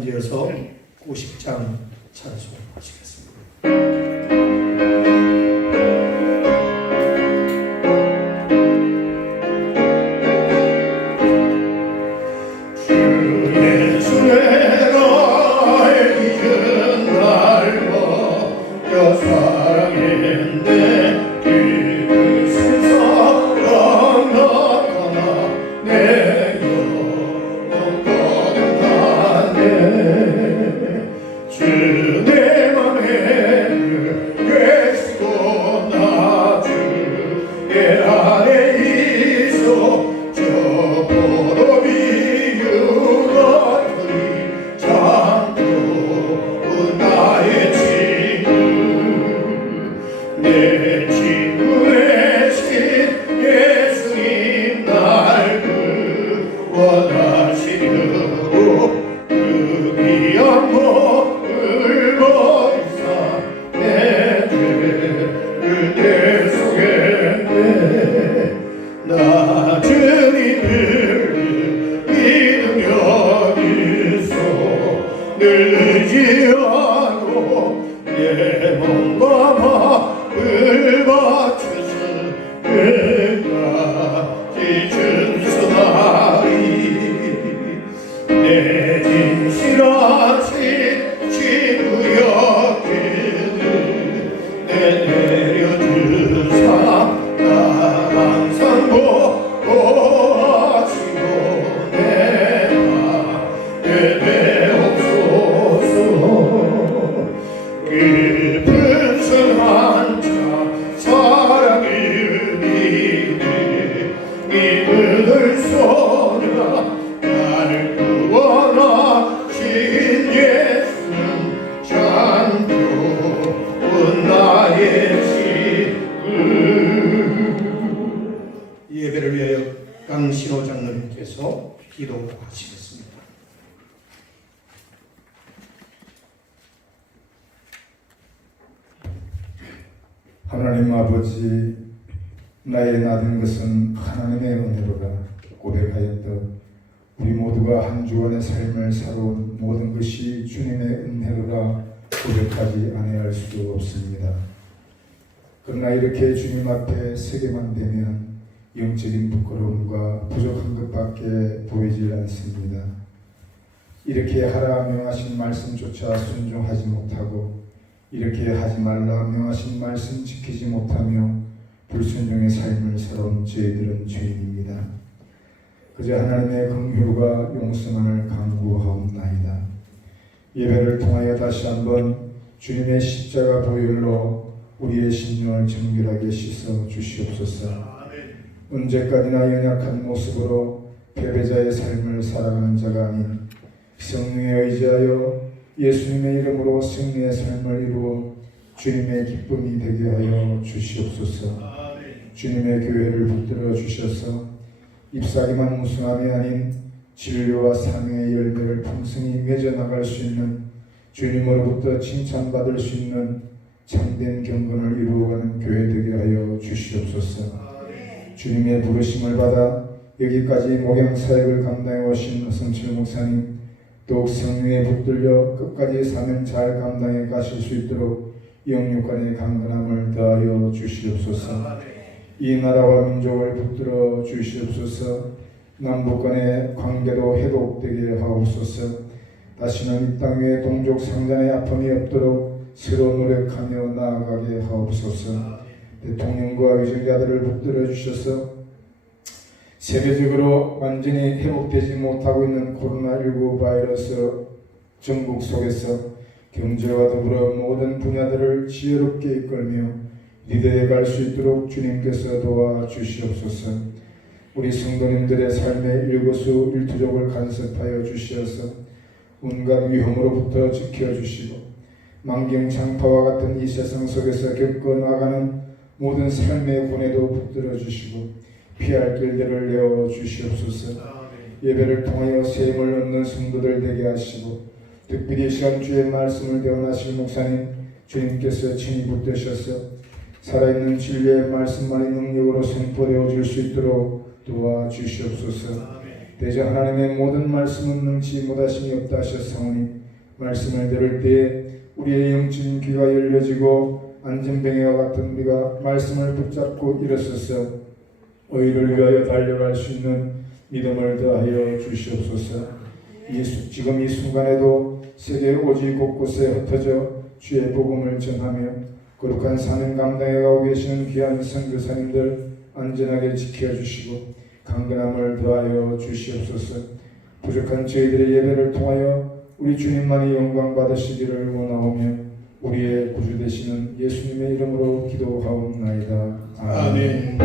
앉으셔서 90장 찬송하시겠습니다. 예배를 위하여 강신호 장로님께서 기도하시겠습니다. 하나님 아버지, 나의 나된 것은 하나님의 은혜로라 고백하였던 우리 모두가 한 주간의 삶을 살아온 모든 것이 주님의 은혜로라 고백하지 아니할 수 없습니다. 그러나 이렇게 주님 앞에 서게만 되면 영적인 부끄러움과 부족한 것밖에 보이질 않습니다. 이렇게 하라 명하신 말씀조차 순종하지 못하고 이렇게 하지 말라 명하신 말씀 지키지 못하며 불순종의 삶을 살아온 저희들은 죄인입니다. 그저 하나님의 긍휼과 용서만을 간구하옵나이다. 예배를 통하여 다시 한번 주님의 십자가 보혈로 우리의 심령을 정결하게 씻어 주시옵소서. 언제까지나 연약한 모습으로 패배자의 삶을 살아가는 자가 아닌 성령에 의지하여 예수님의 이름으로 승리의 삶을 이루어 주님의 기쁨이 되게 하여 주시옵소서. 주님의 교회를 붙들어 주셔서 잎사귀만 무성함이 아닌 진리와 사명의 열매를 풍성히 맺어나갈 수 있는, 주님으로부터 칭찬받을 수 있는 참된 경건을 이루어가는 교회 되게 하여 주시옵소서. 주님의 부르심을 받아 여기까지 목양사역을 감당해 오신 성철 목사님, 더욱 성령에 붙들려 끝까지 사명 잘 감당해 가실 수 있도록 영육간의 강건함을 더하여 주시옵소서. 이 나라와 민족을 붙들어 주시옵소서. 남북 간의 관계도 회복되게 하옵소서. 다시는 이 땅 위에 동족 상잔의 아픔이 없도록 서로 노력하며 나아가게 하옵소서. 대통령과 위정자들을 붙들어 주셔서 세계적으로 완전히 회복되지 못하고 있는 코로나19 바이러스 전국 속에서 경제와 더불어 모든 분야들을 지혜롭게 이끌며 리더에 갈 수 있도록 주님께서 도와주시옵소서. 우리 성도님들의 삶의 일거수일투족을 간섭하여 주시어서 온갖 위험으로부터 지켜주시고 만경장파와 같은 이 세상 속에서 겪어나가는 모든 삶의 고뇌도 붙들어 주시고 피할 길들을 내어 주시옵소서. 예배를 통하여 세임을 얻는 성도들 되게 하시고 특별히 시간 주의 말씀을 대언하실 목사님 주님께서 친히 붙드셔서 살아있는 진리의 말씀만이 능력으로 선포되어 줄 수 있도록 도와주시옵소서. 대저 하나님의 모든 말씀은 능치 못하심이 없다 하셨사오니 말씀을 들을 때에 우리의 영적인 귀가 열려지고 안전뱅이와 같은 우리가 말씀을 붙잡고 일어서서 의를 위하여 달려갈 수 있는 믿음을 더하여 주시옵소서. 지금 이 순간에도 세계 오지 곳곳에 흩어져 주의 복음을 전하며 거룩한 사명 감당해 가고 계시는 귀한 선교사님들 안전하게 지켜주시고 강건함을 더하여 주시옵소서. 부족한 저희들의 예배를 통하여 우리 주님만이 영광 받으시기를 원하오며 우리의 구주 되시는 예수님의 이름으로 기도하옵나이다. 아멘.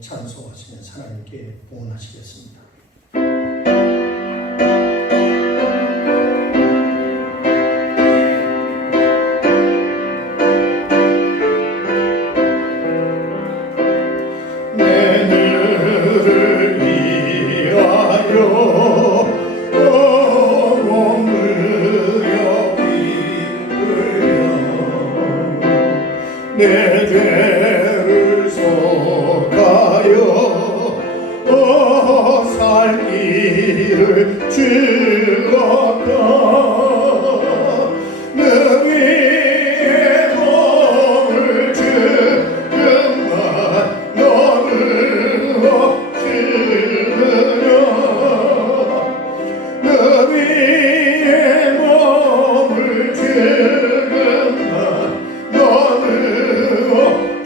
찬송하시면서 하나님께 봉헌하시겠습니다. 내 죄를 속하여 살 길을 즐겁다. 내 위에 몸을 주금만 너를 얻으려. 내 위에 몸을 주금만 너를 얻으려.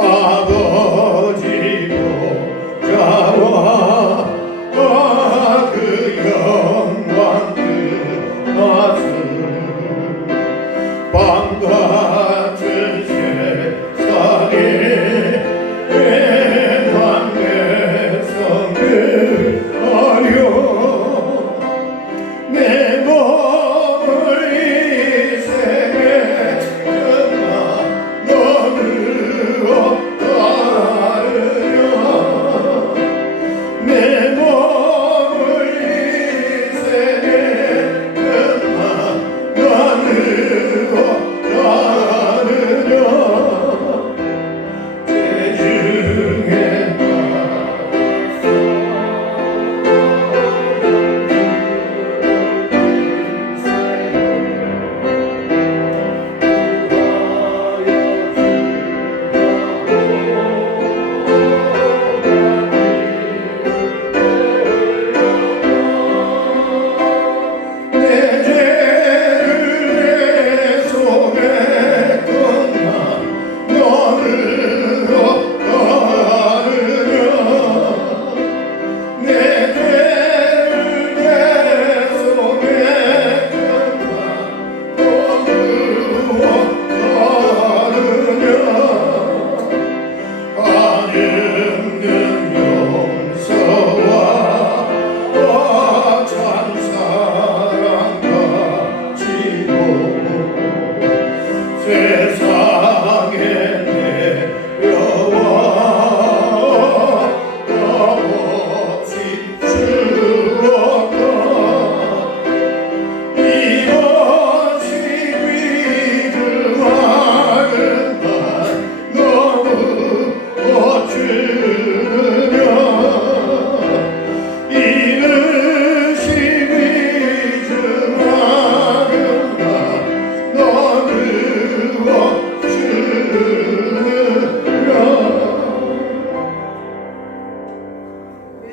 아버지 보좌와 그 영광 그 말씀 밤같은 세상에 애만 백성들 하려. 내 몸을 이 세계 끝나 너를 따르려. 내 몸을 이 세계 끝나 너를 따르려. 죄 중에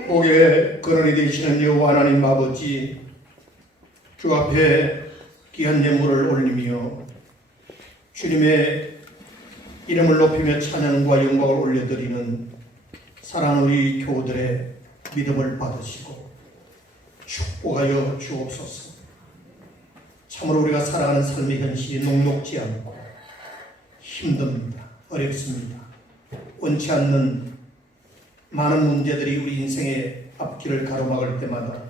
복의 근원이 되시는 여호와 하나님 아버지, 주 앞에 귀한 예물을 올리며 주님의 이름을 높이며 찬양과 영광을 올려드리는 사랑하는 우리 교우들의 믿음을 받으시고 축복하여 주옵소서. 참으로 우리가 살아가는 삶의 현실이 녹록지 않고 힘듭니다. 어렵습니다. 원치 않는 많은 문제들이 우리 인생의 앞길을 가로막을 때마다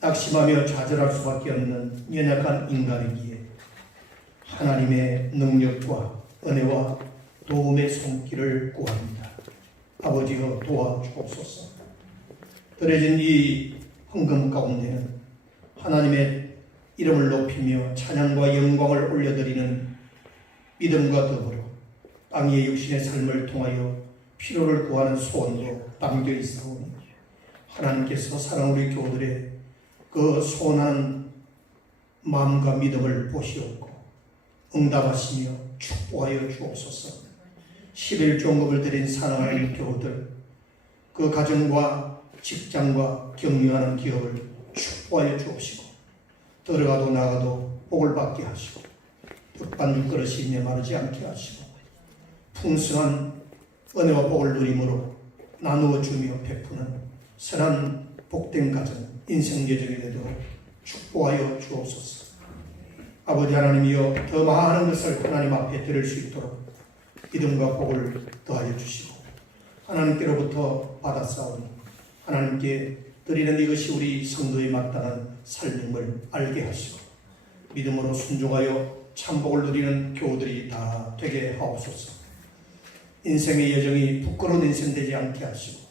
낙심하며 좌절할 수밖에 없는 연약한 인간이기에 하나님의 능력과 은혜와 도움의 손길을 구합니다. 아버지여 도와주옵소서. 드려진 이 헌금 가운데는 하나님의 이름을 높이며 찬양과 영광을 올려드리는 믿음과 더불어 땅의 육신의 삶을 통하여 필요를 구하는 소원도 담겨 있사오니 하나님께서 사랑 우리 교우들의 그 소원하는 마음과 믿음을 보시옵고 응답하시며 축복하여 주옵소서. 11종급을 드린 사랑하는 교우들, 그 가정과 직장과 격려하는 기업을 축복하여 주옵시고 들어가도 나가도 복을 받게 하시고 뚝반죽 그릇이 메마르지 않게 하시고 풍성한 은혜와 복을 누림으로 나누어 주며 베푸는 선한 복된 가정, 인생 예정이 되도록 축복하여 주옵소서. 아버지 하나님이여 더 많은 것을 하나님 앞에 드릴 수 있도록 믿음과 복을 더하여 주시고 하나님께로부터 받았사오니 하나님께 드리는 이것이 우리 성도에 마땅한 삶임을 알게 하시고 믿음으로 순종하여 참복을 누리는 교우들이 다 되게 하옵소서. 인생의 여정이 부끄러운 인생 되지 않게 하시고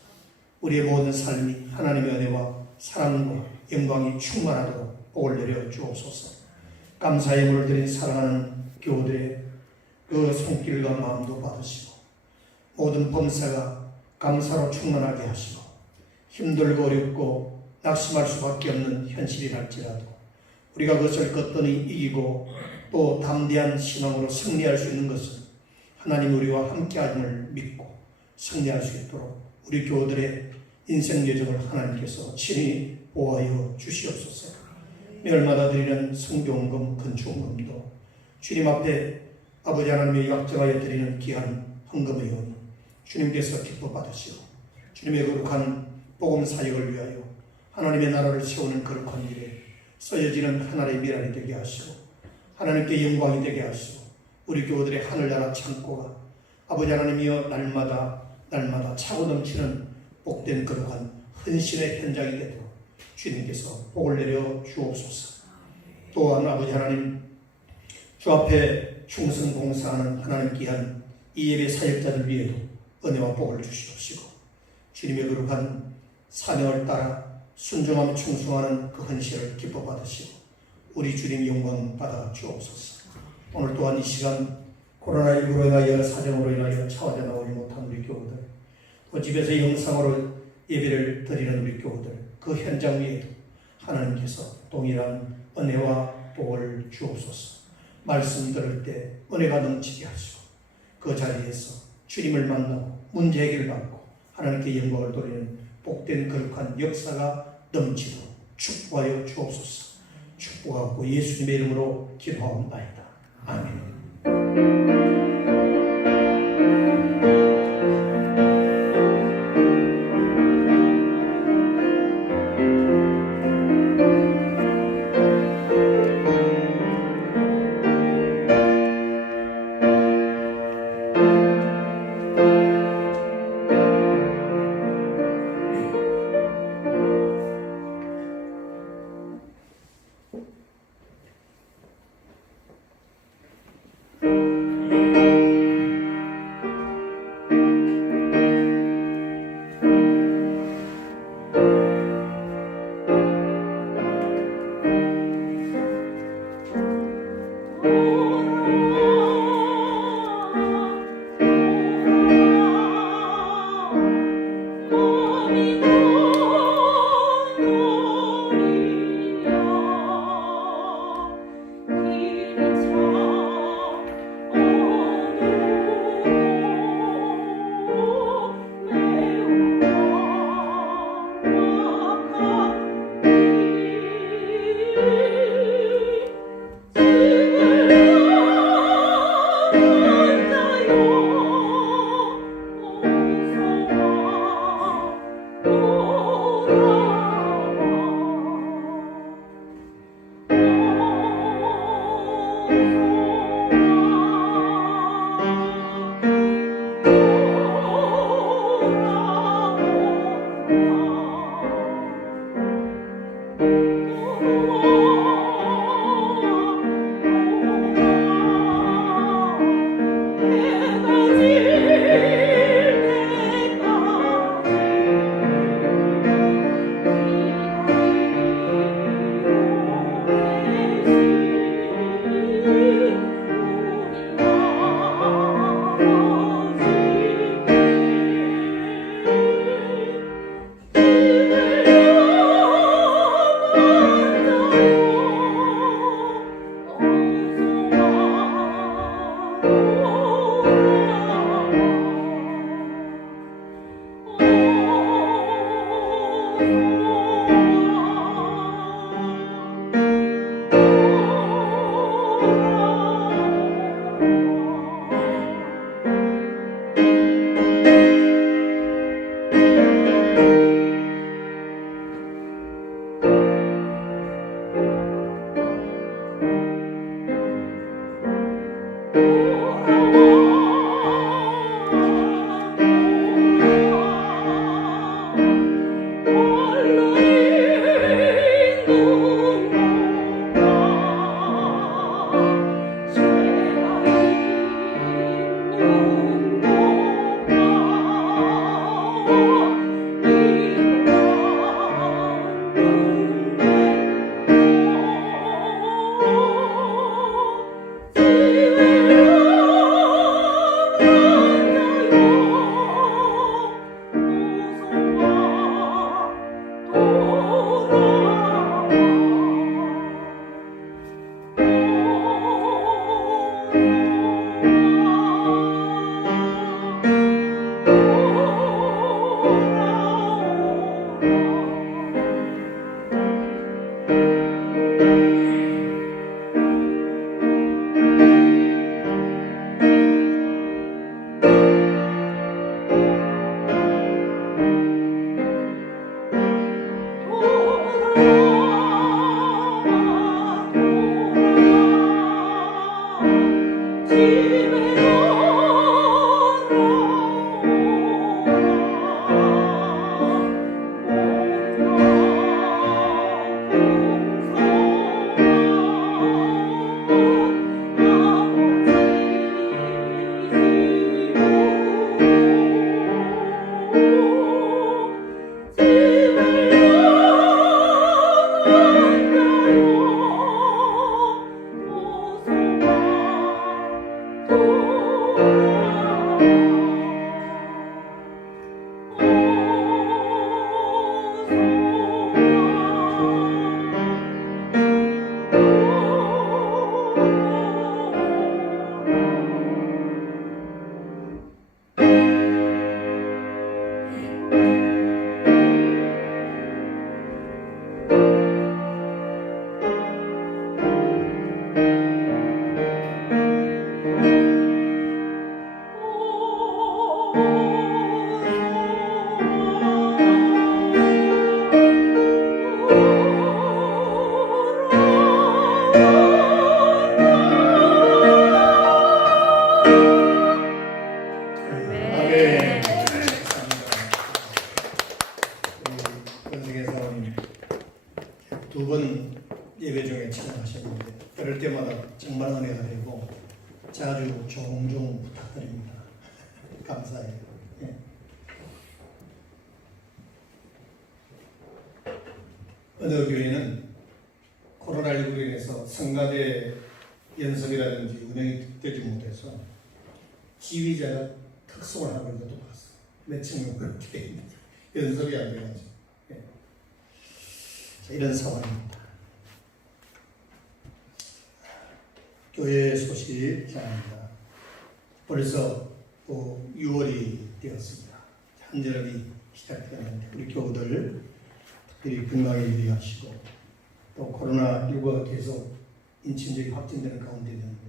우리의 모든 삶이 하나님의 은혜와 사랑과 영광이 충만하도록 복을 내려 주옵소서. 감사의 물을 드린 사랑하는 교우들의 그 손길과 마음도 받으시고 모든 범사가 감사로 충만하게 하시고 힘들고 어렵고 낙심할 수밖에 없는 현실이랄지라도 우리가 그것을 걷더니 이기고 또 담대한 신앙으로 승리할 수 있는 것은 하나님 우리와 함께함을 믿고 승리할 수 있도록 우리 교우들의 인생 여정을 하나님께서 친히 보호하여 주시옵소서. 매월마다 드리는 성경금, 건축금도 주님 앞에 아버지 하나님의 약정하여 드리는 귀한 헌금의 연 주님께서 기뻐 받으시고 주님의 거룩한 복음 사역을 위하여 하나님의 나라를 세우는 거룩한 일에 써여지는 하나님의 미랄이 되게 하시고 하나님께 영광이 되게 하시고 우리 교우들의 하늘나라 창고가 아버지 하나님이여 날마다 차고 넘치는 복된 거룩한 헌신의 현장이 되도록 주님께서 복을 내려 주옵소서. 또한 아버지 하나님 주 앞에 충성 봉사하는 하나님 귀한 이 예배 사역자들 위에도 은혜와 복을 주시옵시고 주님의 거룩한 사명을 따라 순종하며 충성하는 그 헌신을 기뻐 받으시고 우리 주님 영광 받아 주옵소서. 오늘 또한 이 시간 코로나19로 인하여 사정으로 인하여 차원에 나오지 못한 우리 교우들 또 집에서 영상으로 예배를 드리는 우리 교우들 그 현장 위에도 하나님께서 동일한 은혜와 복을 주옵소서. 말씀 들을 때 은혜가 넘치게 하시고 그 자리에서 주님을 만나고 문제 해결받고 하나님께 영광을 돌리는 복된 거룩한 역사가 넘치도록 축복하여 주옵소서. 축복하고 예수님의 이름으로 기도하옵나이다. 아멘. 아멘. 권승혜 사모님 두 번 예배 중에 찬양하셨는데 그럴 때마다 정말 은혜가 되고 자주 종종 부탁드립니다. 감사해요. 예. 어느 교회는 코로나19로 인해서 성가대 연습이라든지 운영이 되지 못해서 지휘자가 특송을 하고 있는 것도 봤어요. 몇천 명 그렇게 돼 있는데 연습이 안 돼가지고. 예. 자, 이런 상황입니다. 교회 소식 전합니다. 벌써 6월이 되었습니다. 한절음이 시작되었는데 우리 교우들 특별히 건강에 유의하시고 또 코로나19가 계속 인천적이 확진되는 가운데 있는데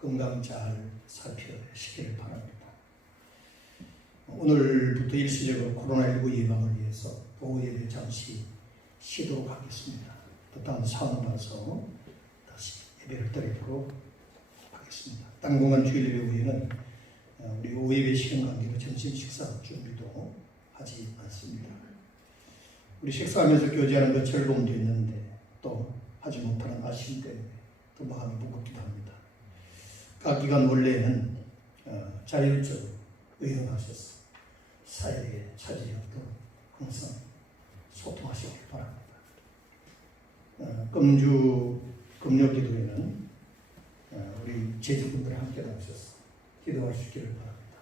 건강 잘 살펴주시기를 바랍니다. 오늘부터 일시적으로 코로나19 예방을 위해서 보호 예배 잠시 쉬도록 하겠습니다. 또 다음 상황 봐서 다시 예배를 드리도록 하겠습니다. 당분간 주일 예배 후에는 우리 오예배 시간 관계로 점심 식사 준비도 하지 않습니다. 우리 식사하면서 교제하는 것 즐거움도 있는데 또 하지 못하는 아쉬움 때문에 또 마음이 무겁기도 합니다. 각 기관 원래는 자율적으로 의논하셔서 사회에 차지하도록 항상 소통하시기 바랍니다. 금요기도에는 우리 제주분들이 함께 나오셔서 기도할 수 있기를 바랍니다.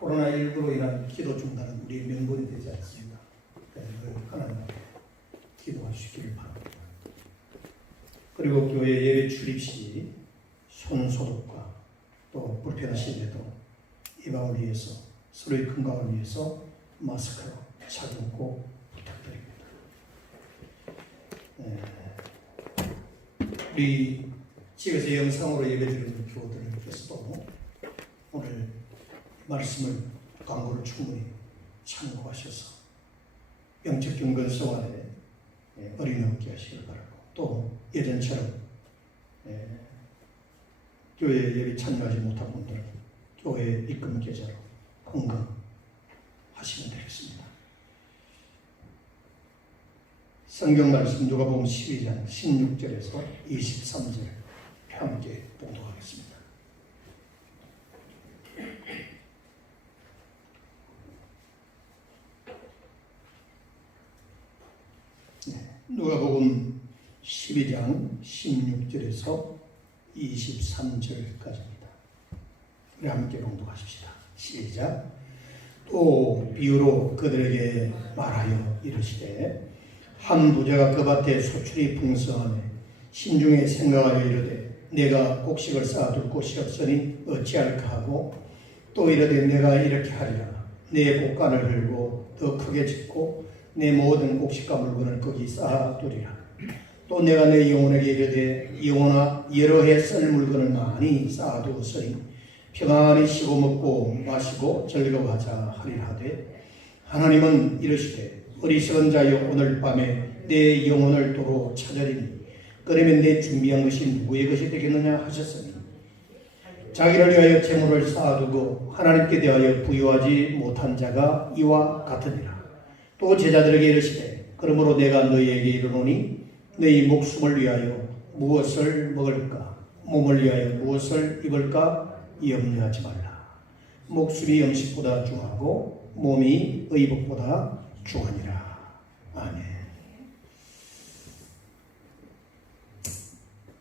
코로나19로 인한 기도 중단은 우리의 명분이 되지 않습니다. 그래서 하나님 앞에 기도할 수 있기를 바랍니다. 그리고 교회 예배 출입 시 손 소독과 또 불편하시더라도 예방을 위해서 서로의 건강을 위해서 마스크로 착용 꼭 부탁드립니다. 우리 집에서 영상으로 예배드리는 교우들께서도 오늘 말씀을 광고를 충분히 참고하셔서 영적 경건성화에 어린이없게 하시길 바라고 또 예전처럼 교회 예배 참여하지 못한 분들은 교회 입금 계좌로 헌금하시면 되겠습니다. 성경 말씀 누가복음 12장 16절에서 23절 함께 봉독하겠습니다. 누가복음 12장 16절에서 23절까지입니다. 우리 함께 봉독하십시다. 시작. 또 비유로 그들에게 말하여 이르시되 한 부자가 그 밭에 소출이 풍성하며 심중에 생각하여 이르되 내가 곡식을 쌓아둘 곳이 없으니 어찌할까 하고 또 이르되 내가 이렇게 하리라. 내 곡간을 흘고 더 크게 짓고 내 모든 곡식과 물건을 거기 쌓아두리라. 또 내가 내 영혼에게 이르되 영혼아 여러 해 쓸 물건을 많이 쌓아두었으니 평안히 쉬고 먹고 마시고 즐거워하자 하리라 하되 하나님은 이르시되 어리석은 자여 오늘 밤에 내 영혼을 도로 찾으리니 그러면 내 준비한 것이 누구의 것이 되겠느냐 하셨으니 자기를 위하여 재물을 쌓아두고 하나님께 대하여 부유하지 못한 자가 이와 같으니라. 또 제자들에게 이르시되 그러므로 내가 너희에게 이르노니 너희 목숨을 위하여 무엇을 먹을까 몸을 위하여 무엇을 입을까 염려하지 말라. 목숨이 음식보다 중하고 몸이 의복보다 중하니라. 아멘.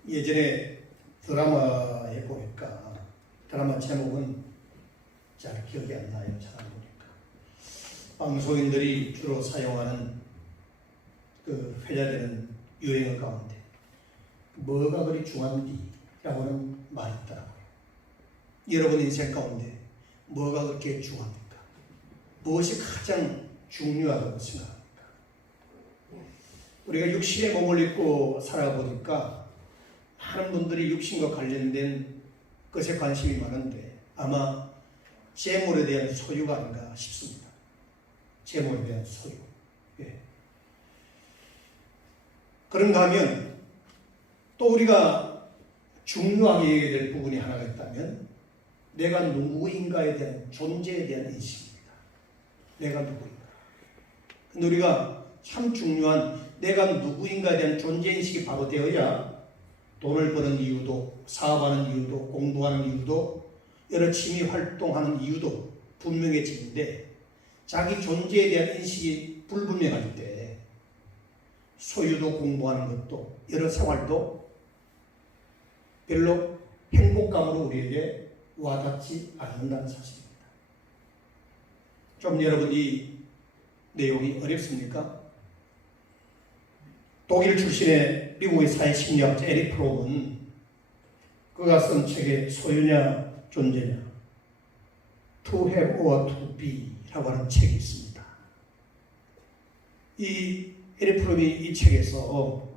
예전에 드라마에 보니까 드라마 제목은 잘 기억이 안 나요. 잘 안 보니까 방송인들이 주로 사용하는 그 회자되는 유행어 가운데 뭐가 그리 중한디? 라고 하는 말이 있더라고요. 여러분 인생 가운데 뭐가 그렇게 중합니까? 무엇이 가장 중요하다고 생각합니까? 우리가 육신의 몸을 입고 살아보니까 많은 분들이 육신과 관련된 것에 관심이 많은데 아마 재물에 대한 소유가 아닌가 싶습니다. 재물에 대한 소유. 예. 그런가 하면 또 우리가 중요하게 얘기해야 될 부분이 하나가 있다면 내가 누구인가에 대한 존재에 대한 인식입니다. 내가 누구인가. 근데 우리가 참 중요한 내가 누구인가에 대한 존재인식이 바로 되어야 돈을 버는 이유도, 사업하는 이유도, 공부하는 이유도, 여러 취미 활동하는 이유도 분명해지는데 자기 존재에 대한 인식이 불분명할 때 소유도 공부하는 것도 여러 생활도 별로 행복감으로 우리에게 와닿지 않는다는 사실입니다. 좀 여러분 이 내용이 어렵습니까? 독일 출신의 미국의 사회심리학자 에릭 프롬은 그가 쓴 책에 소유냐 존재냐 To have or to be 라고 하는 책이 있습니다. 이 에릭 프롬이 이 책에서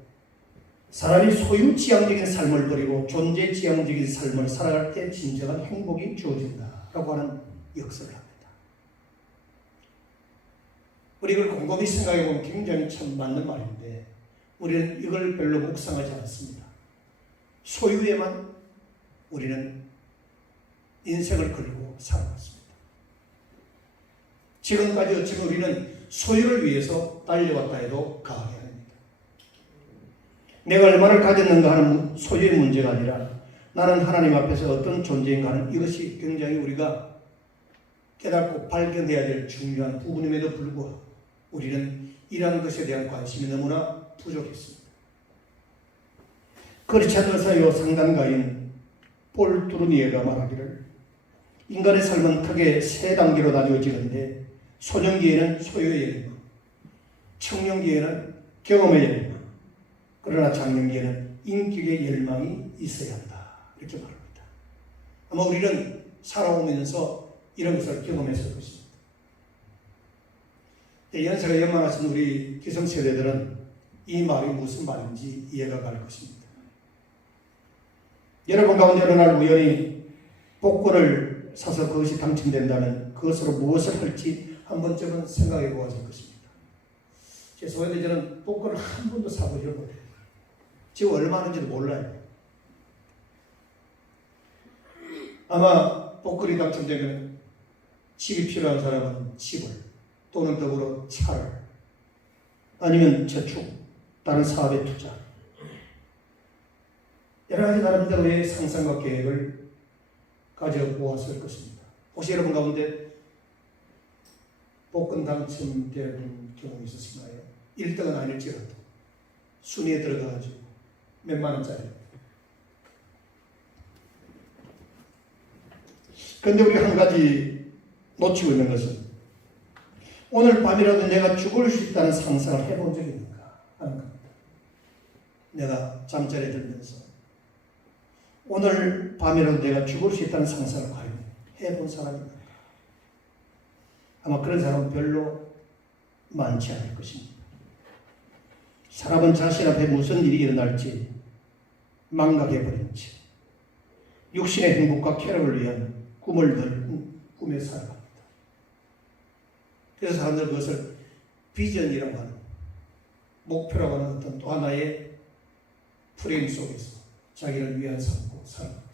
사람이 소유지향적인 삶을 버리고 존재지향적인 삶을 살아갈 때 진정한 행복이 주어진다라고 하는 역설을 합니다. 우리 이걸 곰곰이 생각해 보면 굉장히 참 맞는 말인데 우리는 이걸 별로 묵상하지 않습니다. 소유에만 우리는 인생을 걸고 살아왔습니다. 지금까지 어쩌면 우리는 소유를 위해서 달려왔다 해도 과하게 합니다. 내가 얼마를 가졌는가 하는 소유의 문제가 아니라 나는 하나님 앞에서 어떤 존재인가 하는 이것이 굉장히 우리가 깨닫고 발견해야 될 중요한 부분임에도 불구하고 우리는 이러한 것에 대한 관심이 너무나 부족했습니다. 그렇지 않아서요 상단가인 폴 두르니에가 말하기를 인간의 삶은 크게 세 단계로 나뉘어지는데 소년기에는 소유의 열망, 청년기에는 경험의 열망, 그러나 장년기에는 인격의 열망이 있어야 한다. 이렇게 말합니다. 아마 우리는 살아오면서 이런 것을 경험했을 것입니다. 연세가 연만하신 우리 기성세대들은 이 말이 무슨 말인지 이해가 갈 것입니다. 여러분 가운데 어느 날 우연히 복권을 사서 그것이 당첨된다면 그것으로 무엇을 할지 한 번쯤은 생각해 보았을 것입니다. 죄송한데 저는 복권을 한 번도 사보지 못해요. 지금 얼마 하는지도 몰라요. 아마 복권이 당첨되면 집이 필요한 사람은 집을 또는 더불어 차를 아니면 저축, 다른 사업에 투자 여러 가지 나름대로의 상상과 계획을 가져보았을 것입니다. 혹시 여러분 가운데 복권 당첨된 경험이 있으신가요? 1등은 아닐지라도 순위에 들어가가지고 몇만 원짜리. 그런데 우리 한 가지 놓치고 있는 것은 오늘 밤이라도 내가 죽을 수 있다는 상상을 해본 적이 있는가 하는 겁니다. 내가 잠자리에 들면서 오늘 밤이라도 내가 죽을 수 있다는 상상을 과연 해본 사람이 있는가? 아마 그런 사람은 별로 많지 않을 것입니다. 사람은 자신 앞에 무슨 일이 일어날지 망각해버린 채 육신의 행복과 쾌락을 위한 꿈을 늘 꿈에 살아갑니다. 그래서 사람들은 그것을 비전이라고 하는 목표라고 하는 어떤 또 하나의 프레임 속에서 자기를 위한 삼고 살아갑니다.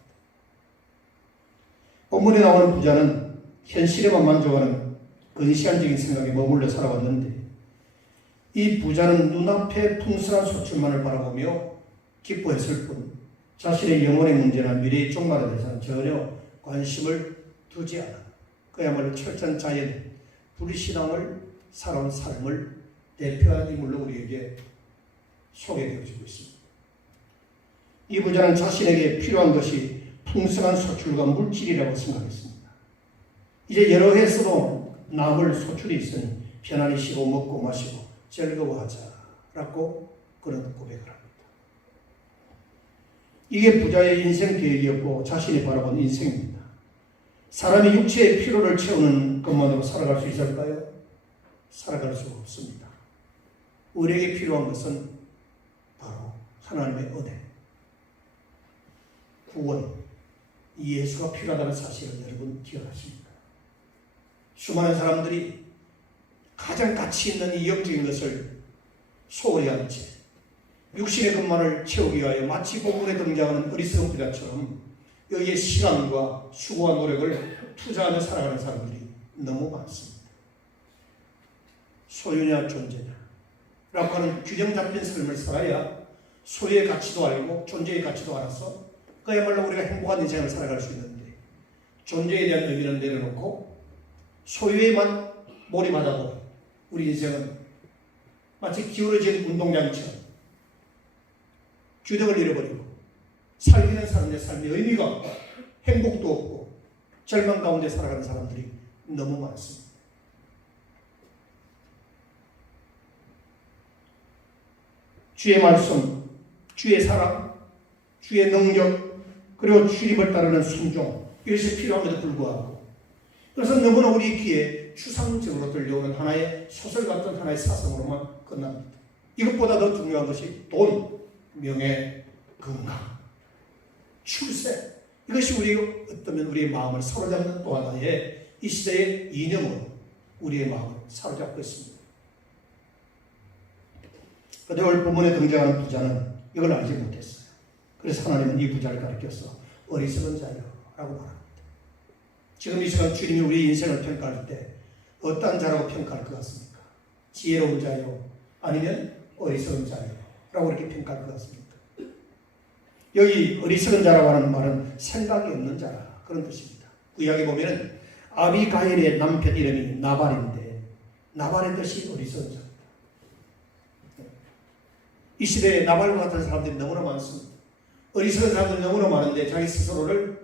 본문에 나오는 부자는 현실에만 만족하는 근시안적인 생각에 머물러 살아왔는데 이 부자는 눈앞에 풍성한 소출만을 바라보며 기뻐했을 뿐 자신의 영혼의 문제나 미래의 종말에 대해서는 전혀 관심을 두지 않아 그야말로 철저한 자연, 불신앙을 살아온 삶을 대표하는 인물로 우리에게 소개되어지고 있습니다. 이 부자는 자신에게 필요한 것이 풍성한 소출과 물질이라고 생각했습니다. 이제 여러 해서도 남을 소출이 있으니 편안히 쉬고 먹고 마시고 즐거워하자라고 그런 고백을 합니다. 이게 부자의 인생 계획이었고 자신이 바라본 인생입니다. 사람이 육체의 필요를 채우는 것만으로 살아갈 수 있을까요? 살아갈 수 없습니다. 우리에게 필요한 것은 바로 하나님의 은혜, 구원, 예수가 필요하다는 사실을 여러분 기억하십니까? 수많은 사람들이 가장 가치 있는 이 영적인 것을 소홀히 한 채 육신의 것만을 채우기 위하여 마치 본문에 등장하는 어리석은 부자처럼 여기에 시간과 수고와 노력을 투자하며 살아가는 사람들이 너무 많습니다. 소유냐 존재냐 라고 하는 균형 잡힌 삶을 살아야 소유의 가치도 알고 존재의 가치도 알아서 그야말로 우리가 행복한 인생을 살아갈 수 있는데, 존재에 대한 의미는 내려놓고 소유에만 몰입하다 보니 우리 인생은 마치 기울어진 운동장처럼 균형을 잃어버리고 살기는 사람의 삶의 의미가 없고 행복도 없고 절망 가운데 살아가는 사람들이 너무 많습니다. 주의 말씀, 주의 사랑, 주의 능력, 그리고 주님을 따르는 순종, 이것이 필요함에도 불구하고 그래서 너무나 우리 귀에 추상적으로 들려오는 하나의 소설 같은 하나의 사상으로만 끝납니다. 이것보다 더 중요한 것이 돈, 명예, 건강, 출세, 이것이 어쩌면 우리의 마음을 사로잡는 또 하나의 이 시대의 이념으로 우리의 마음을 사로잡고 있습니다. 그런데 오늘 본문에 등장하는 부자는 이걸 알지 못했어요. 그래서 하나님은 이 부자를 가리켜서 어리석은 자라고 말합니다. 지금 이 시간 주님이 우리 인생을 평가할 때 어떤 자라고 평가할 것 같습니까? 지혜로운 자요? 아니면 어리석은 자요? 라고 이렇게 평가할 것 같습니까? 여기 어리석은 자라고 하는 말은 생각이 없는 자라, 그런 뜻입니다. 구약에 보면 아비가일의 남편 이름이 나발인데 나발의 뜻이 어리석은 자입니다. 이 시대에 나발과 같은 사람들이 너무나 많습니다. 어리석은 사람들이 너무나 많은데 자기 스스로를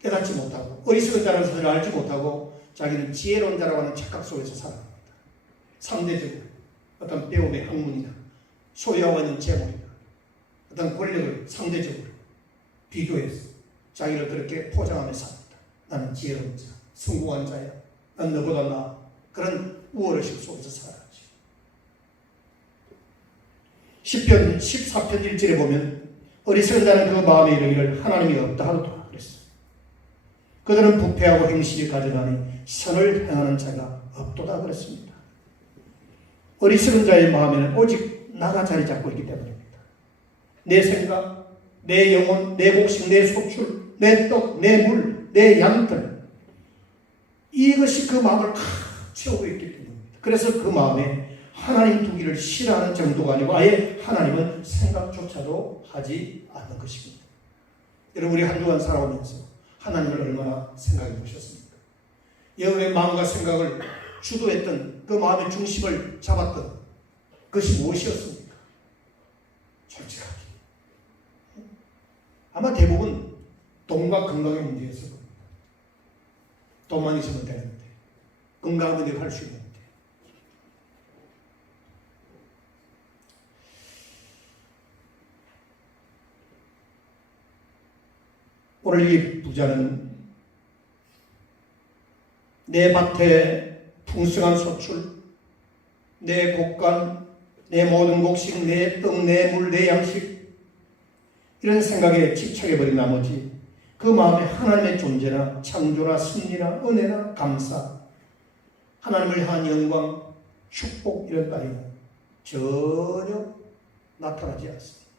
깨닫지 못하고 어리석은 자라는 사실을 알지 못하고 자기는 지혜로운 자라고 하는 착각 속에서 살아갑니다. 상대적으로 어떤 배움의 학문이나 소유하고 있는 재물이나 어떤 권력을 상대적으로 비교해서 자기를 그렇게 포장하며 삽니다. 나는 지혜로운 자, 성공한 자야. 난 너보다 나아. 그런 우월의식 속에서 살아가죠. 10편 14편 1절에 보면 어리석은 자는 그 마음에 이르기를 하나님이 없다 하도다 그랬어요. 그들은 부패하고 행실이 가져가니 선을 행하는 자가 없도다 그랬습니다. 어리석은 자의 마음에는 오직 나가 자리 잡고 있기 때문입니다. 내 생각, 내 영혼, 내 곡식, 내 소출, 내 떡, 내 물, 내 양들, 이것이 그 마음을 칵 채우고 있기 때문입니다. 그래서 그 마음에 하나님 두기를 싫어하는 정도가 아니고 아예 하나님은 생각조차도 하지 않는 것입니다. 여러분, 우리 한 주간 살아오면서 하나님을 얼마나 생각해 보셨습니까? 여러분의 마음과 생각을 주도했던 그 마음의 중심을 잡았던 그것이 무엇이었습니까? 솔직하게 아마 대부분 돈과 건강의 문제였을 겁니다. 돈만 있으면 되는데, 건강은 내가 할 수 있는데. 오늘 이 부자는 내 밭에 풍성한 소출, 내 곡간, 내 모든 곡식, 내 떡, 내 물, 내 양식, 이런 생각에 집착해버린 나머지 그 마음에 하나님의 존재나 창조나 섭리나 은혜나 감사, 하나님을 향한 영광, 축복 이런 따위는 전혀 나타나지 않습니다.